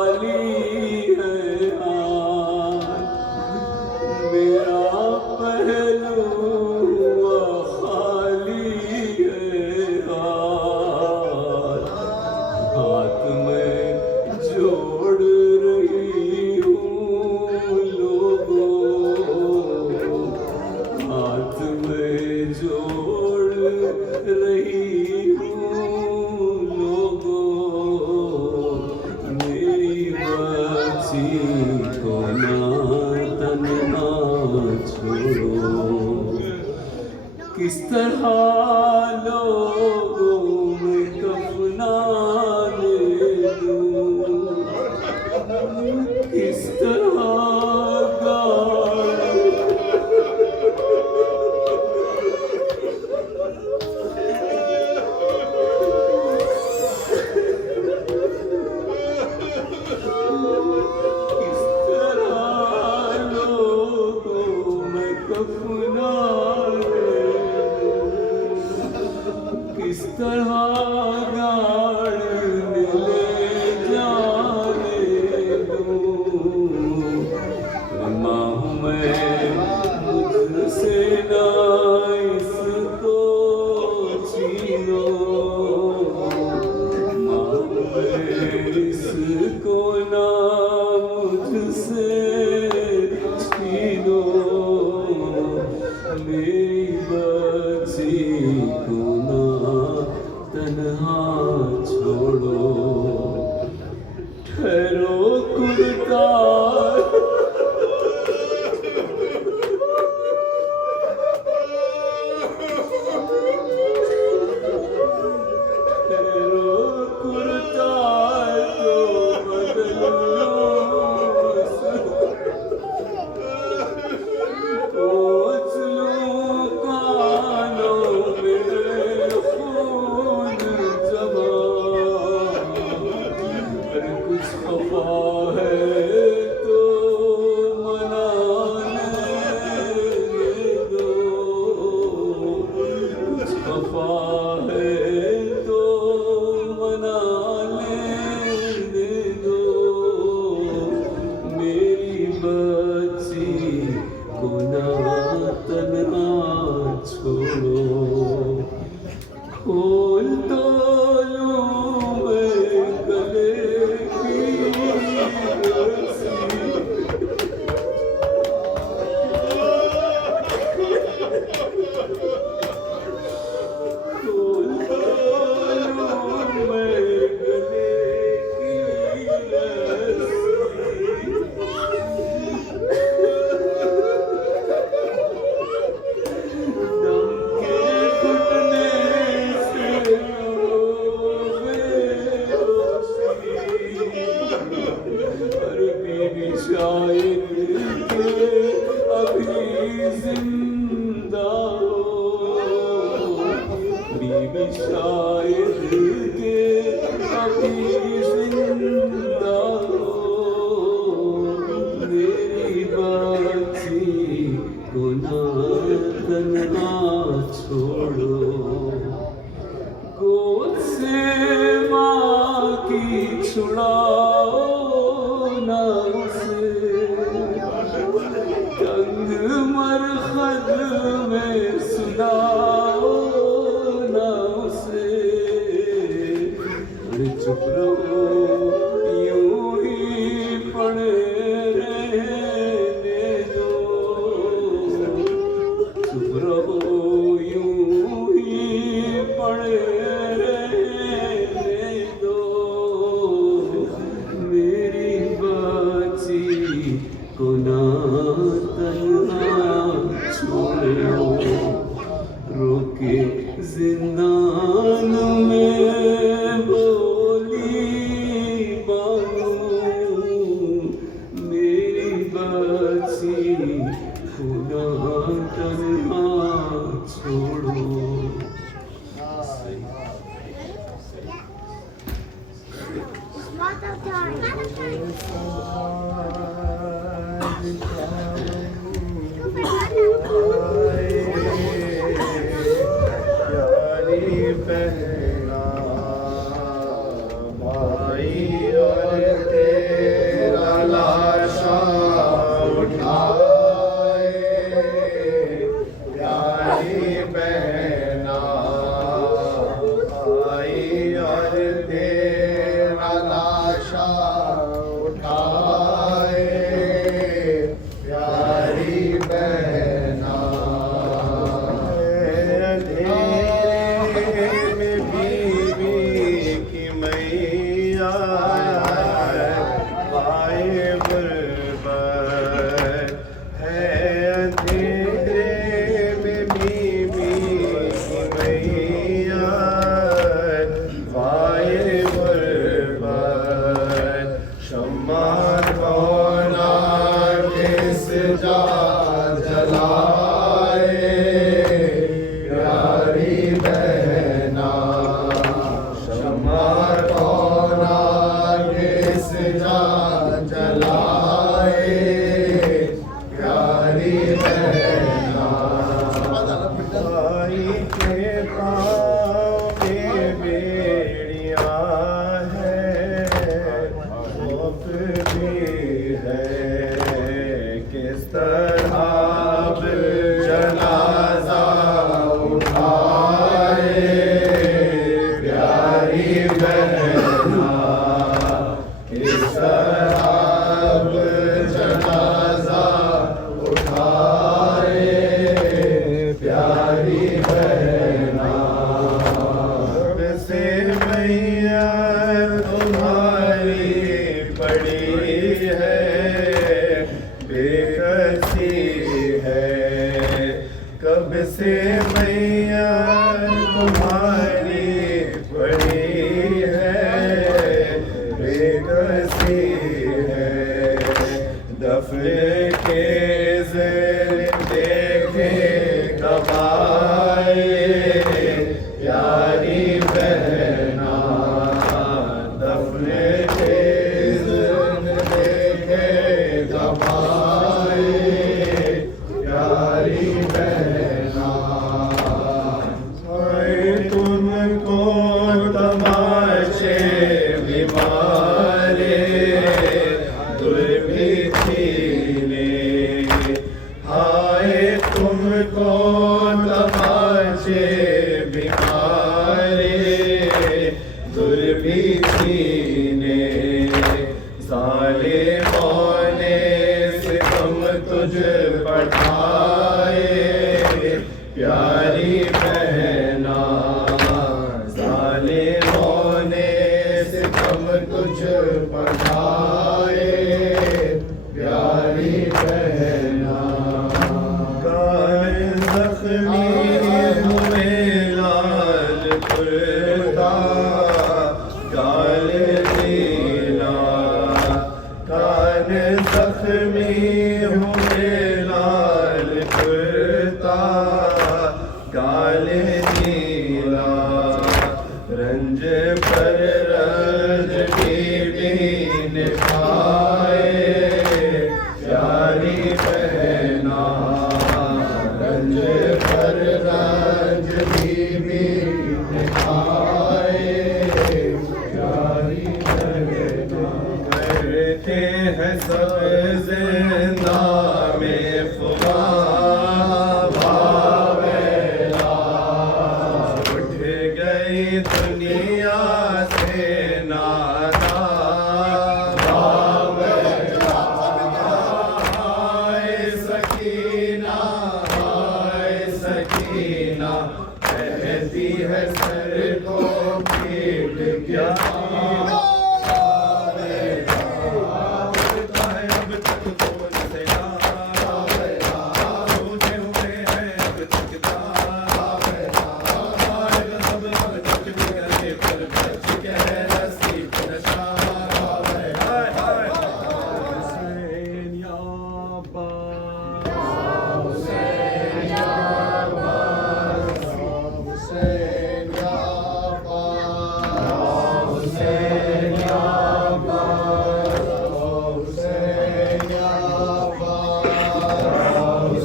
छुड़ाओ ना उसे, तंग मरहद में सुनाओ ना उसे। अरे चुप रहो यूं ही पड़े रहने दो, चुप रहो यूं ही पड़े रहने दो। मेरी बाची को ना तन्हा छोड़ो, रोके जिंदान में बोली बानू। मेरी बाची को ना तन्हा छोड़ो। प्यारी बहना भाई और तेरा लाशा उठाए, प्यारी बहना भाई और तेरा लाशा उठाए, प्यारी बहना जलाए, प्यारी बहना शम्मा कौना किस जा जलाए, प्यारी बहना भाई के पाँव में बेड़ियाँ हैं, खौफ भी है किस तरह अब जनाजा उठाए, प्यारी बहना किस तरह अब जनाजा उठाए, प्यारी बहना से मैया तुम्हारी पड़ी है, बेकसी है कब से मैया तुम्हारी पड़ी है, बेकसी है दफन के ज़ेर देखे कबाए, प्यारी बहना दफन के ज़ेर देखे कबाए, प्यारी बहना तुमको तमाशे बीमारे दुर्भिक्षी ने, हाय तुमको तमाशे बीमारे दुर्भिक्षी ने, ज़ालिमों ने सितम तुझ पठाए, प्यारी बहना ज़ालिमों ने सितम तुझ पठाए, प्यारी बहना कान ज़ख्मी हुए लाल कुर्ता, गाल नीला कान ज़ख्मी हुए लाल कुर्ता, गाल नीला रंज पर रंज की बीन है सब जिंदा में खुदा उठ गई दुनिया से नादा हाय सकीना कहती है सर को पीट क्या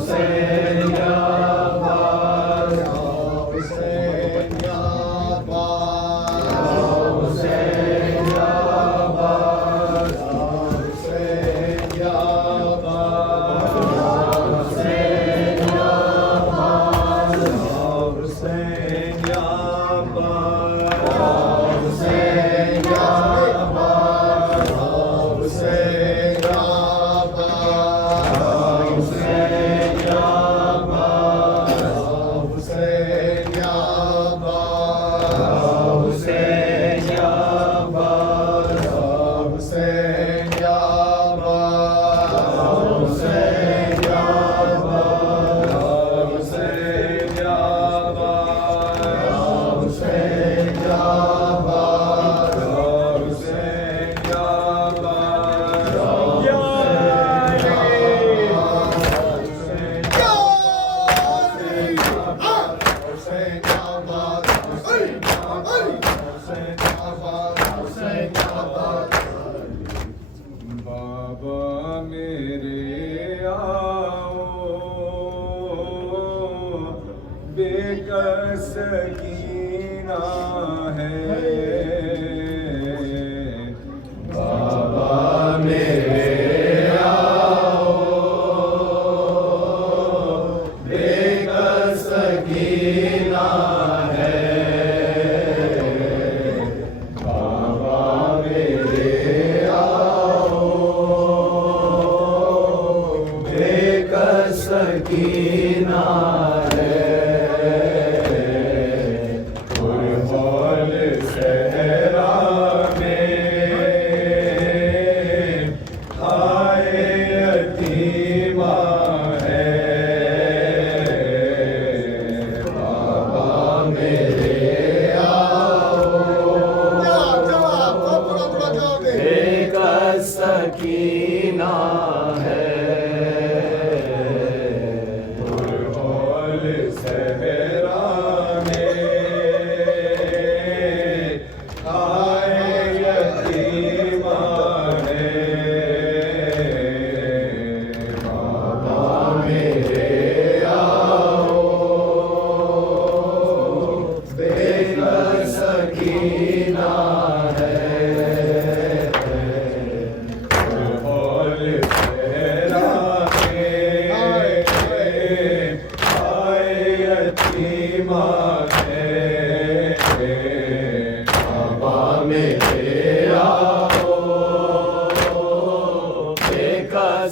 सकीना है बाबा मेरे आओ बेकस सकीना है बाबा मेरे आओ बेकस सकीना सकीना है पुरहौल सहरा में आए यतीमा है बाबा मेरे आओ बेकस सकीना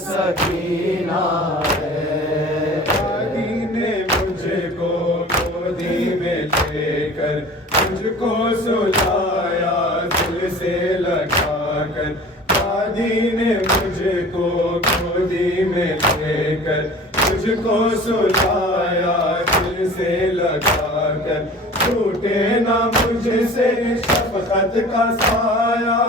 सकीना है दादी ने मुझको गोदी में लेकर मुझको सुलाया दिल से लगाकर दादी ने मुझको गोदी में लेकर मुझको सुलाया दिल से लगाकर छूटे ना मुझसे शफकत का साया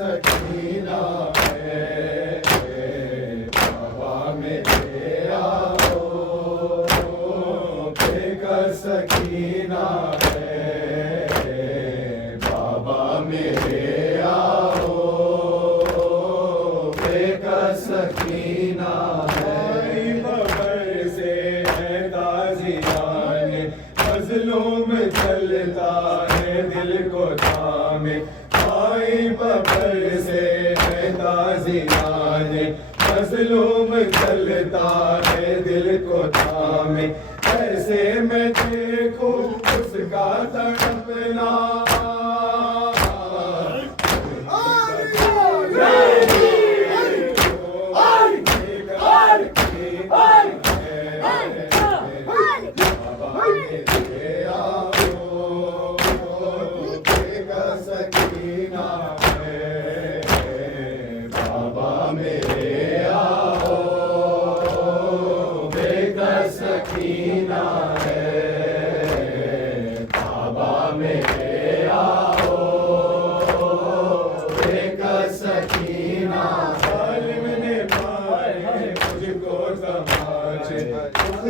सकीना है बाबा मेरे आओ बेकस सकीना है बाबा मेरे आओ बेकस सकीना है बबर से है ताज़ियाने फजलों में, ऐसे में देखो उसका तड़पना।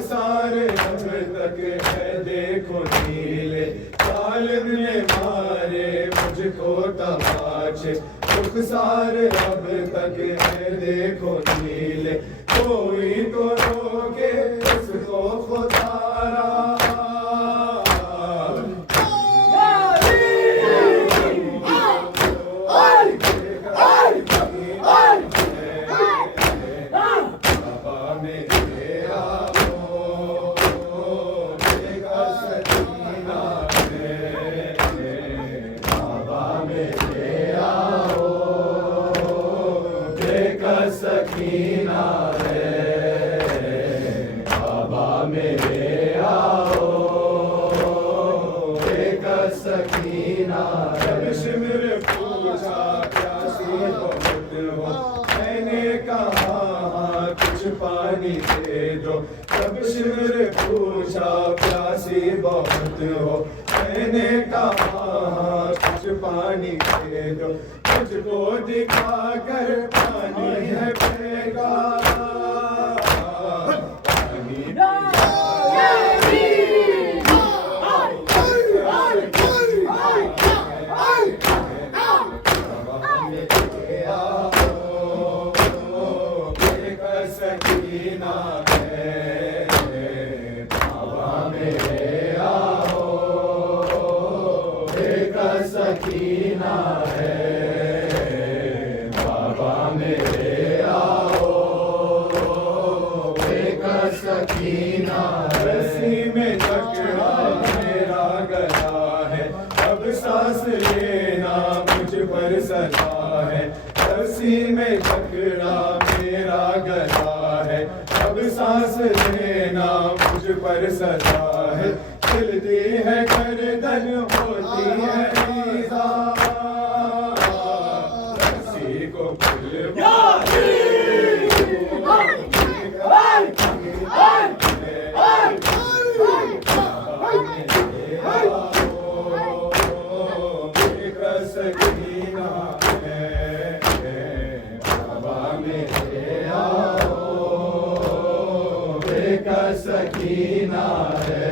सारे अब तक है देखो नीले, तालिब ने मारे मुझको तमाचे। दुख सारे अब तक है देखो नीले, कोई तो रोके उसको खुदारा। सकीना है बाबा मेरे आओ, एक सकीना है। शिविर पूछा प्यासी बहुत हो, मैंने कहा कुछ पानी दे दो। तब शिविर पूछा प्यासी बहुत हो, मैंने कहा कुछ पानी दे दो। मुझको दिखा कर पानी है बेकार, सकीना है बाबा मेरे आओ, एक सकीना है बाबा मेरे आओ, एक सकीना। रस्सी में जकड़ा मेरा गला है, अब सांस लेना मुझ पर सजा है। रस्सी में जकड़ा मेरा गला है, अब सांस लेना मुझ पर सजा है। चलती है गर्दन होती है ईज़ा, रस्सी को सकीना है बाबा मेरे आओ, एक सकीना है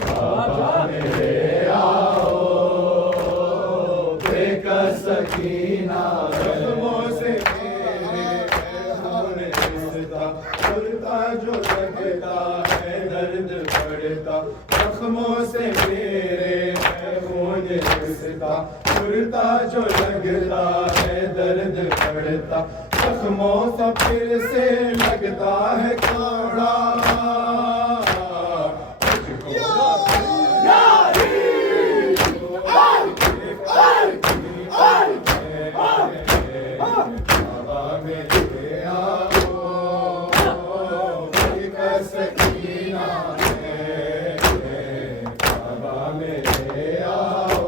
बाबा मेरे आओ, एक सकीना। कदमों से मेरे होने रिश्ता खुलता जो लगता है दर्द बढ़ता। जख्मों से मेरे खून रिश्ता खुलता जो लगता है दर्द बढ़ता। जख्मों से फिर से लगता है काढ़ा, बाबा मेरे आओ, एक सकीना है बाबा मेरे आओ,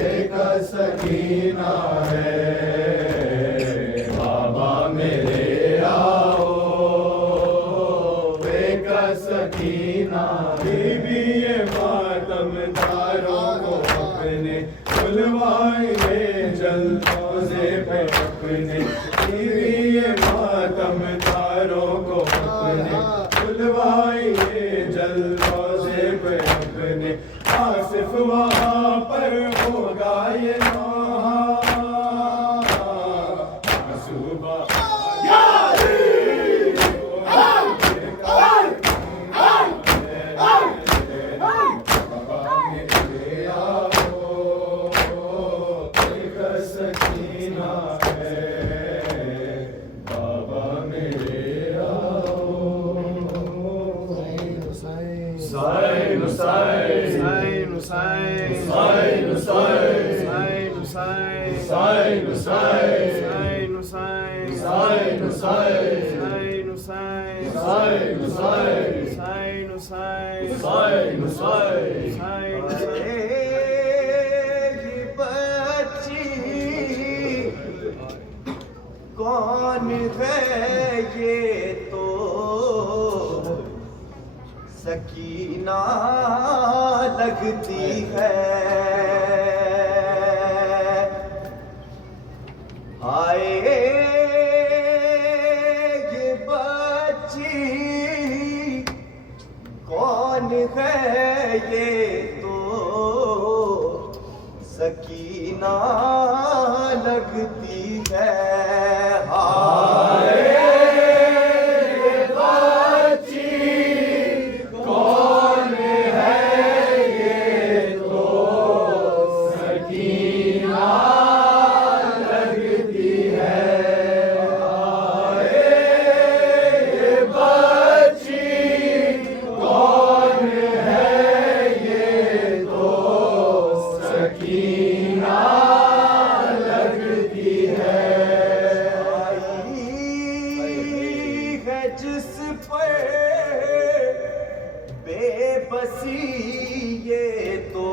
एक सकीना है बाबा मेरे आओ, एक सकीना। बीबी ये मातम दारों को अपने बुलवाए जलदोज़े पे अपने, बीबी ये मातम दारों को अपने बुलवाए जलदोज़े पे अपने। आसिफ वहाँ पर होगा ये नौहा, आंसू सकीना है कौन है ये तो सकीना लगती है। हाय ये बच्ची कौन है ये तो सकीना लगती है। जिस पर बेबसी ये तो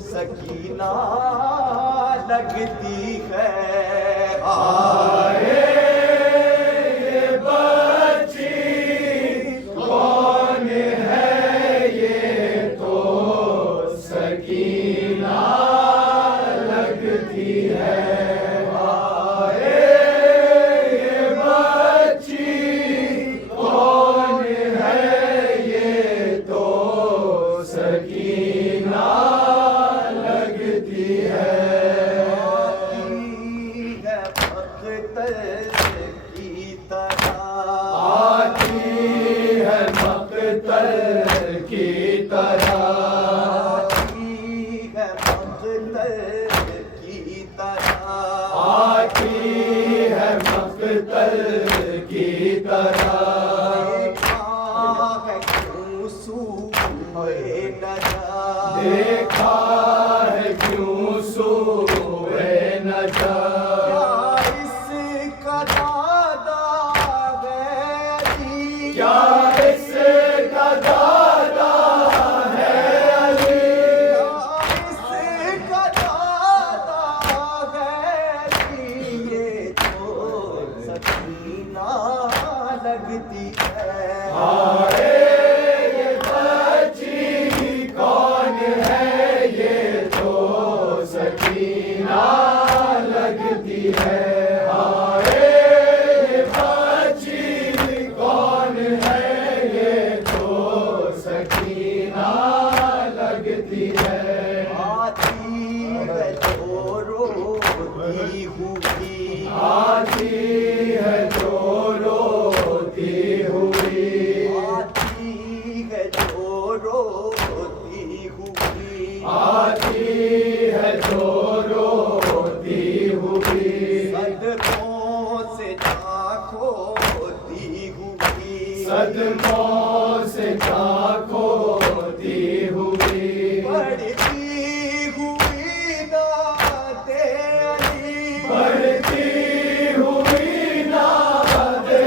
सकीना लगती है। ये बच्ची कौन है ये तो सकीना लगती है। देखा है क्यों सोए न जा। इसका दादा है अली, क्या इसका दादा है अली, इसका दादा है अली। ये तो सकीना लगती है। सदमों से चाको होती हुई बढ़ती हुई नाते अली, बढ़ती हुई नाते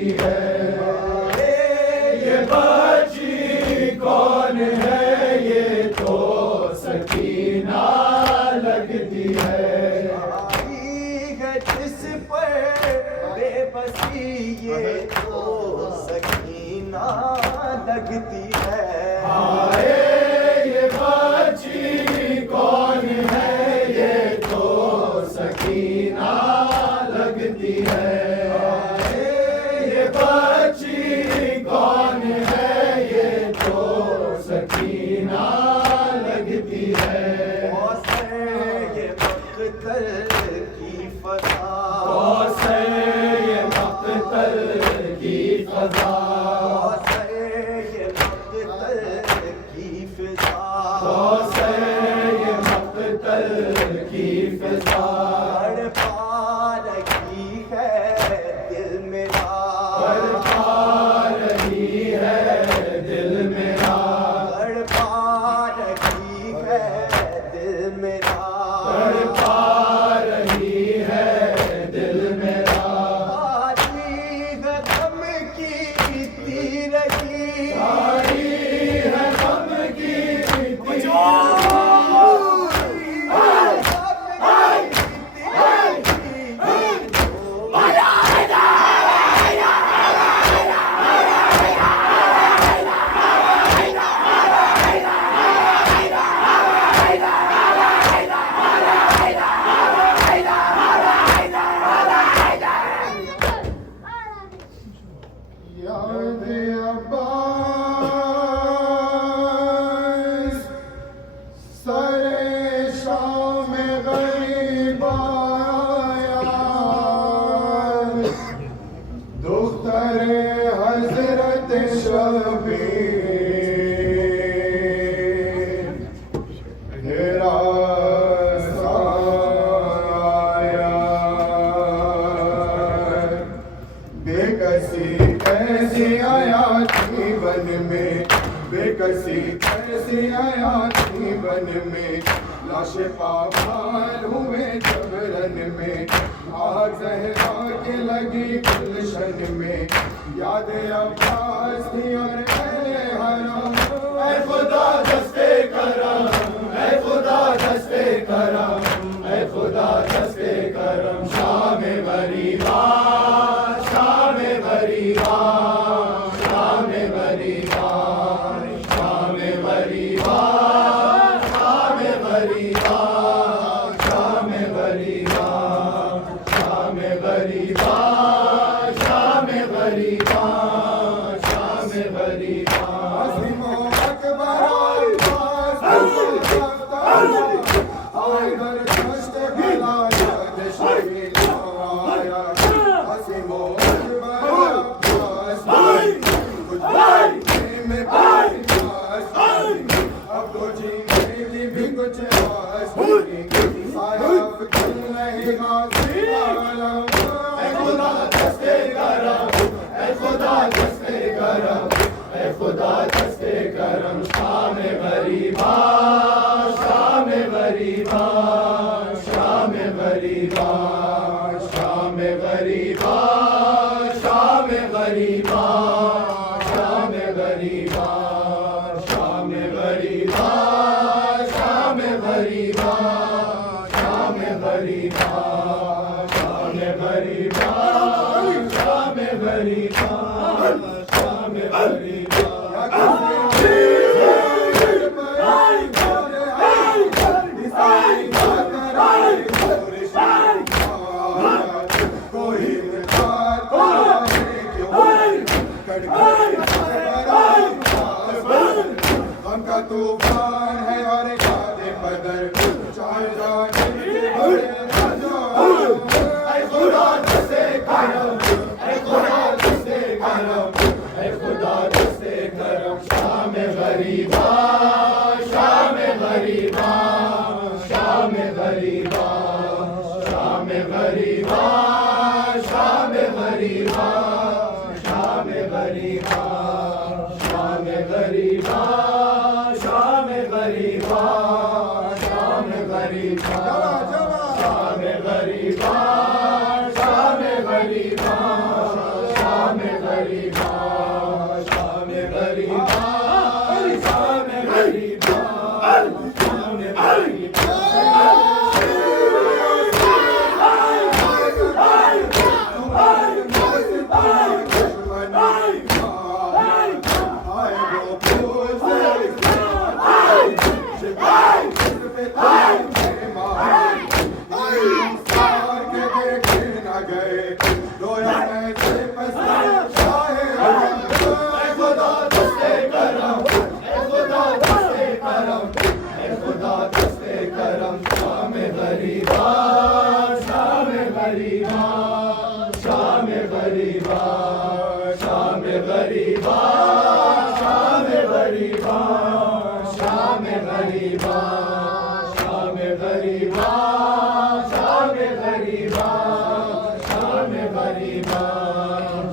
लगती है। ये बच्ची कौन है, ये तो सकीना लगती है। आई है जिस पर बेबसी, ये तो सकीना लगती है। आए ये बच्ची कौन है, ये तो सकीना लगती है। आए ये बच्ची कौन है, ये तो सकीना लगती है। कौसर ये मक्तल की फजा, कौसर ये मक्तल की फजा, कौसर ये मक्तल की फिजा, कौसर ये मक्तल की फिजा। तड़पा रही है दिल मेरा, तड़पा रही है दिल मेरा, तड़पा रही है दिल मेरा, तड़पा रही है दिल मेरा। आती है गम की तीरगी, आई है गम की याद अब्बास सरे शाम गरीब आया, दुख्तर हजरत शबीर हिरास आया। बेकसी कैसी आया जीवन में, बेकसी कैसी आया जीवन में, लाश पामाल हुए जबरन में, आग जहरा के लगी गुलशन में। याद अब्बास थी और अहले हराम, ऐ खुदा दस्ते करम, ऐ खुदा दस्ते करम, ऐ खुदा दस्ते करम। शाम गरीबा, शाम गरीबा, शाम गरीबा, शाम गरीबा, शाम गरीबा, शाम गरीबा, शाम गरीबा, शाम गरीबा, शाम गरीबा। अज़ीमो अकबर अब्बास आइदर दश्त भला याद शहीद आया। अज़ीमो अकबर अब्बास कुछ में पास, अब तो जीने की भी कुछ आस नहीं। साहब चल नहीं गाजी आलम, ऐ खुदा दस्ते करम, ऐ खुदा दस्ते करम, ऐ खुदा दस्ते करम। शाम गरीबा, शाम गरीबा, शाम गरीबा, शाम गरीबा, शाम गरीबा, शाम गरीबा, शाम गरीबा, शाम गरीबा, शाम गरीबा, शाम गरीबा, शाम गरीबा, शाम गरीबा। तूफान है और कादे पदर चार जाने ऐ खुदा दस्ते करम, ऐ खुदा दस्ते करम, ऐ खुदा दस्ते करम। शाम गरीबा, शाम गरीबा, शाम गरीबा, शाम गरीबा, शाम गरीबा, शाम गरीबा, शाम गरीबा, शाम गरीबा, शाम गरीबा, शाम गरीबा, शाम गरीबा, शाम गरीबा शाम गरीबा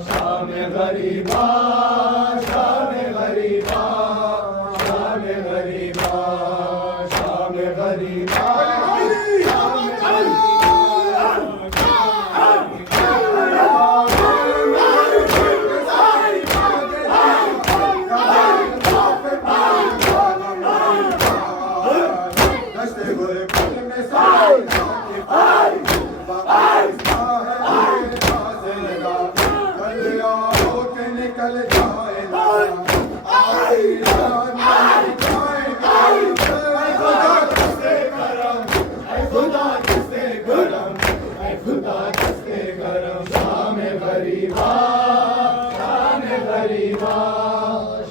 शाम गरीबा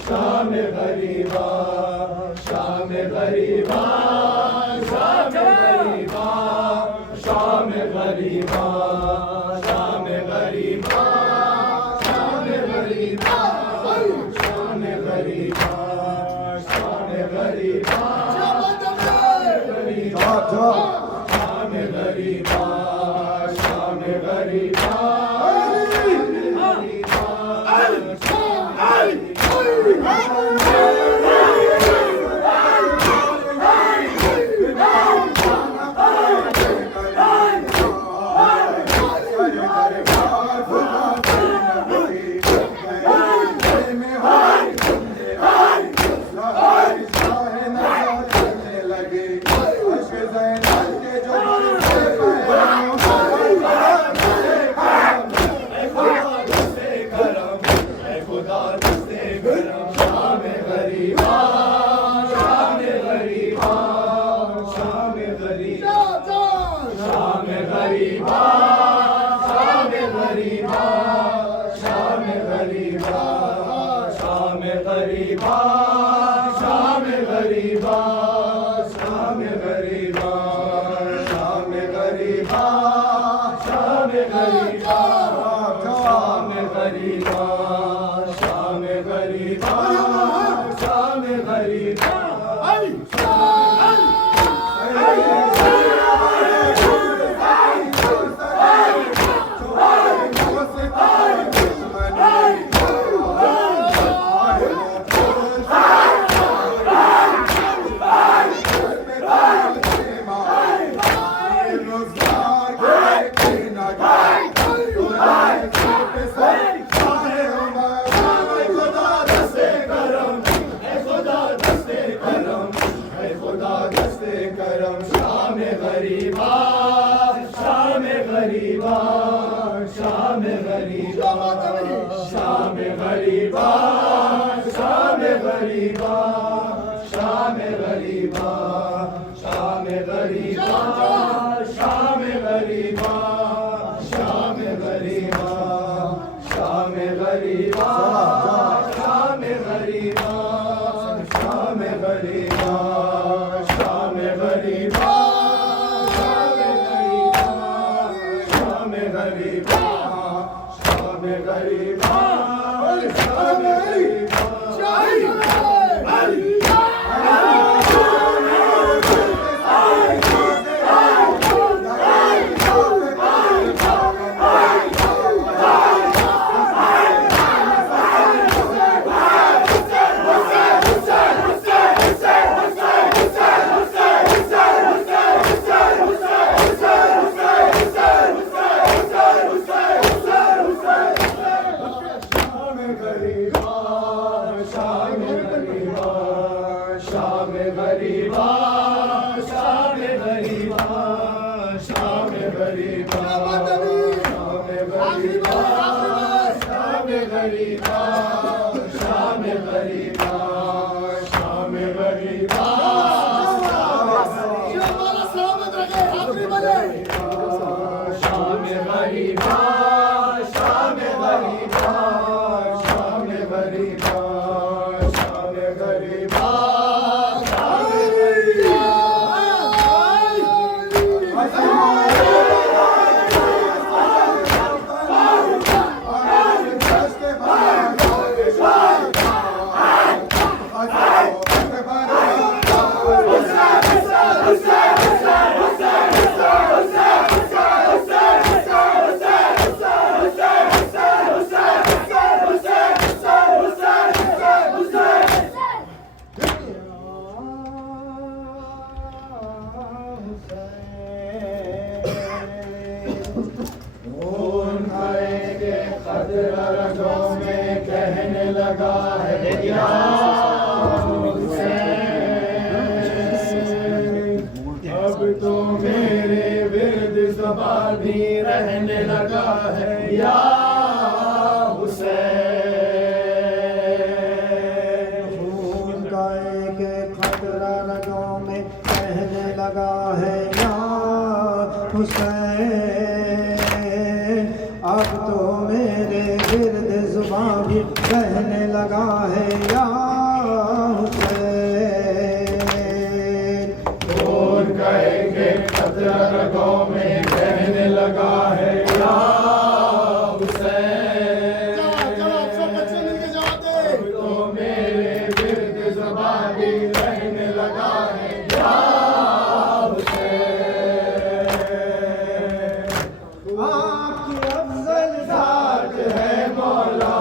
शाम गरीबा गरीबा शाम गरीबा शाम गरीबा शाम गरीबा शाम गरीबा शाम गरीबा शाम गरीबा शाम गरीबा शाम गरीबा शाम गरीबा शाम गरीबा शाम गरीबा रगों में कहने लगा है या अब तो मेरे विरद ज़बान भी रहने लगा है या हुसैन। खून का एक खतरा रगों में कहने लगा है या हुसैन। अब तो मेरे गिर्द ज़ुबां भी कहने लगा है या हुसैन। खून का एक खतरा रगों में कहने लगा है या हुसैन। अब तो मेरे विरद ज़बां भी रहने लगा है या हुसैन। आपकी अफजल ज़ात है मौला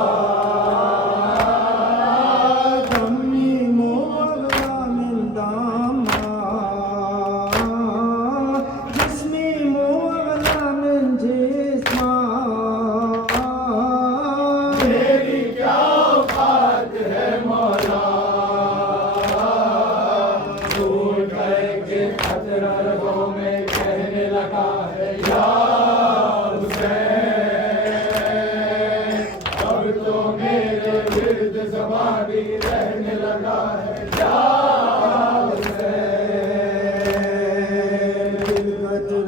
कमी मोला मिन दामा जिस्मी मोला मिन जिस्मा। तेरी क्या औकात है मौला। खून का एक खतरा रगों में कहने लगा है या हुसैन। अब तो मेरे विरद ज़बां भी रहने लगा है या हुसैन।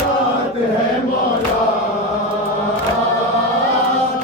ज़ात है मौला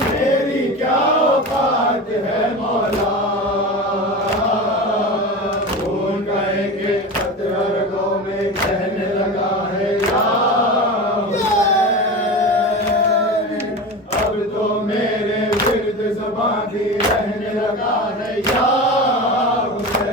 तेरी क्या औकात है मौला। खून का एक खतरा रगों में कहने लगा है या हुसैन। अब तो मेरे विरद ज़बां भी रहने लगा है या हुसैन।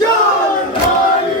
या निहाली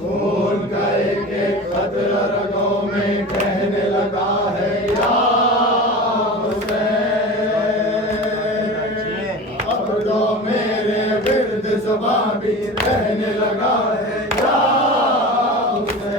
खून का एक खतरा रगों में कहने लगा है या हुसैन। अब तो मेरे विरद ज़बां भी रहने लगा है या हुसैन।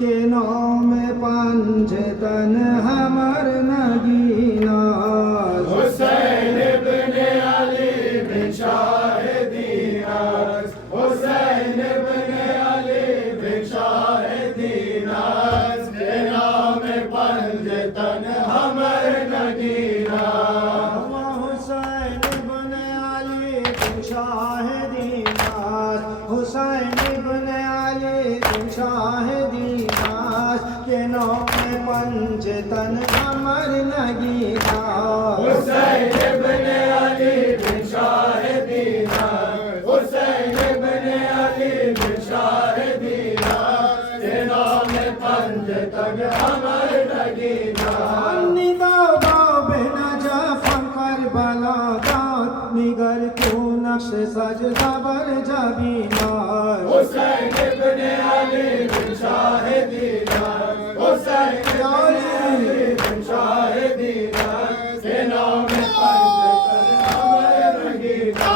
के नाम पंजतन हमर नगीनास. हुसैन इब्ने अली बिन शाहिदीनास। हुसैन इब्ने अली बिन शाहिदीनास। तन अमर नगीना हुसैन इब्ने अली बिन शाह दीना हुसैन इब्ने अली बिन शाह दीना तेरा में पंज तक अमर नगीना निगाह बिना जाफर करबला दात निगर क्यों नक्श सज ज़बर जबीना हुसैन इब्ने अली बिन शाह दीना हुसैन इब्ने अली बिन शाह दीना तेरा में पंज तक अमर नगीना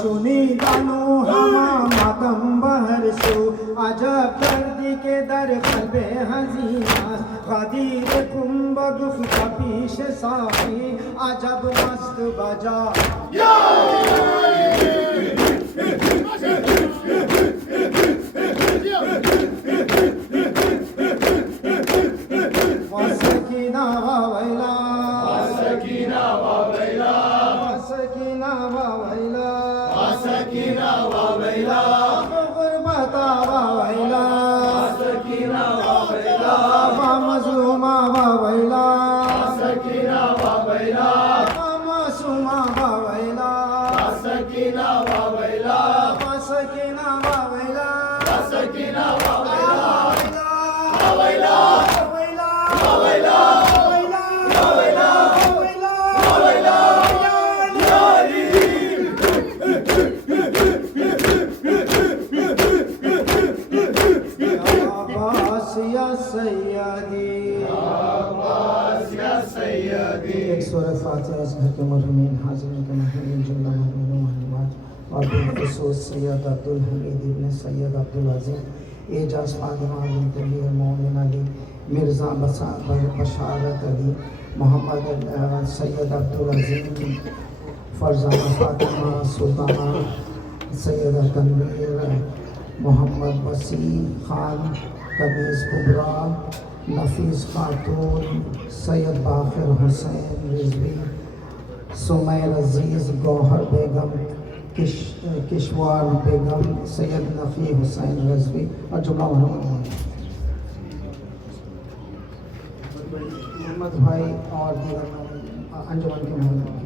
सुनी दानो हमा मातम बहर सो अजब दर्दी के दर कल्बे हजीना गदीर कुंभ गुफ्ता पीश साफी अजब मस्त बजा वसकीना वैला सकीना वावैला वसकीना वैला सकीना वावैला गुरबता वैला सकीना वावैला मजलूमा वैला सकीना वावैला मासूमा वैला सकीना वावैला सकीना वैला सकीना वावैला वैला वैला वैला वैला वैला या सैयदी या सैयदी एक सूरह फातिहा इस घर के मरहूमीन हाज़िरीन के महबूब जुमला महबूब महबूबात और बिलखुसूस सैयद अब्दुल हमीद इब्न सैयद अब्दुल अज़ीम एजाज फातिमा बिन्त अमीर मोमिन अली मिर्ज़ा बशारत अली मोहम्मद सैयद अब्दुल अज़ीम फरजाना फातिमा सुल्ताना सैयद तनवीर मोहम्मद वसीम खान कमीज़ कुबरा नफीस खातून सैयद बाखिर हुसैन रिजवी सुमैर अजीज़ गौहर बेगम किशवार बेगम सैयद नफ़ी हुसैन रजवी और जुमला मोहम्मद भाई और दीगर अंजुमन के मोहम्मद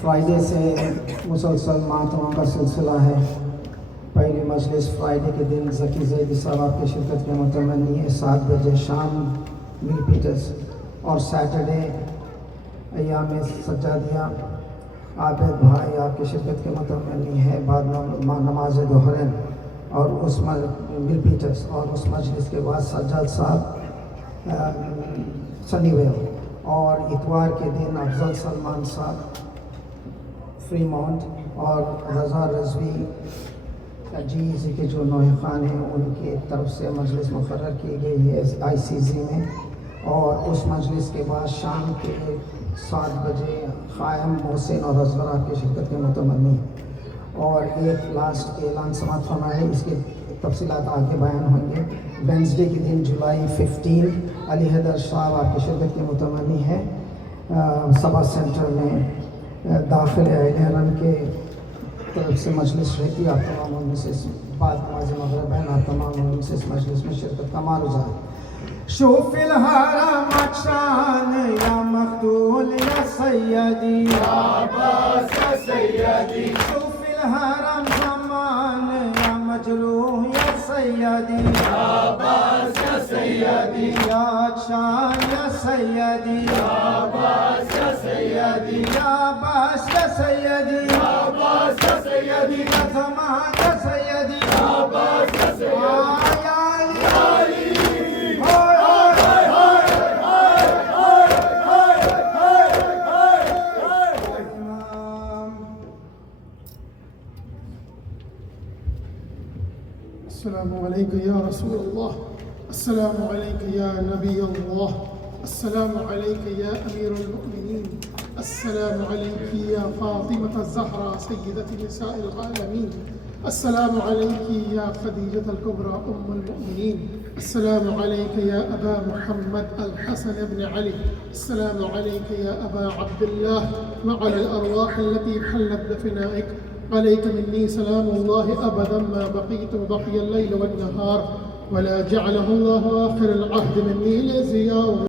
फ्राइडे से मुसलसल मातमा का सिलसिला है। पहली मजलिस फ्राइडे के दिन ज़की ज़ैदी साहब आपकी शिरकत के मुतमन्नी है 7 बजे शाम मिल पीटर्स, और सैटरडे अयाम सज्जादिया आबिद भाई आपकी शिरकत के मुतमन्नी है बाद नमाज दोहरन और उस मिल पीटर्स, और उस मजलिस के बाद सज्जाद साहब सनीवेल, और इतवार के दिन अफजल सलमान साहब फ्रीमाउंट और रज़ा रज़वी जी के जो नौहे खान हैं उनकी तरफ से मजलिस मुकर्रर की गई है ICZ में। और उस मजलिस के बाद शाम के 7 बजे क़ायम मोहसिन और असगर आपकी शिरकत के मुतमन्नी है। और एक लास्ट ऐलान समाप्त होना है, इसके तफसीलात आगे बयान होंगे। वेंसडे के दिन जुलाई 15 अली हैदर साहब आपकी शिरकत के मुतमन्नी है सभा सेंटर में दाखिल रन के तरफ से मजलिस रहती है। आप तमाम उनमें से बाद नमाज़ मग़रिब है, आप तमाम उनमें से इस मजलिस में शिरकत का मारूज़ा है। शोफिल हरम शान या मखदूल या सैयदी अब्बास या सैयदी शोफिल हरम ज़मान या मजरूह या सैयदी अब्बास या सैयदी या शान या सैयदी अब्बास या सैयदी या बास या सैयदी अब्बास या सैयदी या ज़मान या सैयदी अब्बास या सैयदी अस्सलामु अलैकुम या रसूल अल्लाह, अस्सलामु अलैकुम या नबी अल्लाह, अस्सलामु अलैकुम या अमीरुल मुमिनीन, अस्सलामु अलैकी या फातिमा ज़हरा सय्यदत निसाइल आलमीन, अस्सलामु अलैकी या खदीजतल कुबरा उम्मुल मुमिनीन, अस्सलामु अलैका या अबा मुहम्मद अल हसन इब्न अली, अस्सलामु अलैका या अबा अब्दुल्लाह व अलल अरवाह अल्लती हल्लत बिफनाइक, अलैका मिन्नी सलामुल्लाहि अबदन मा बक़ीतु व बक़ियल लैल वन नहार, वला जअलहु अल्लाहु आखिरल अहद मिन्नी लिज़िया।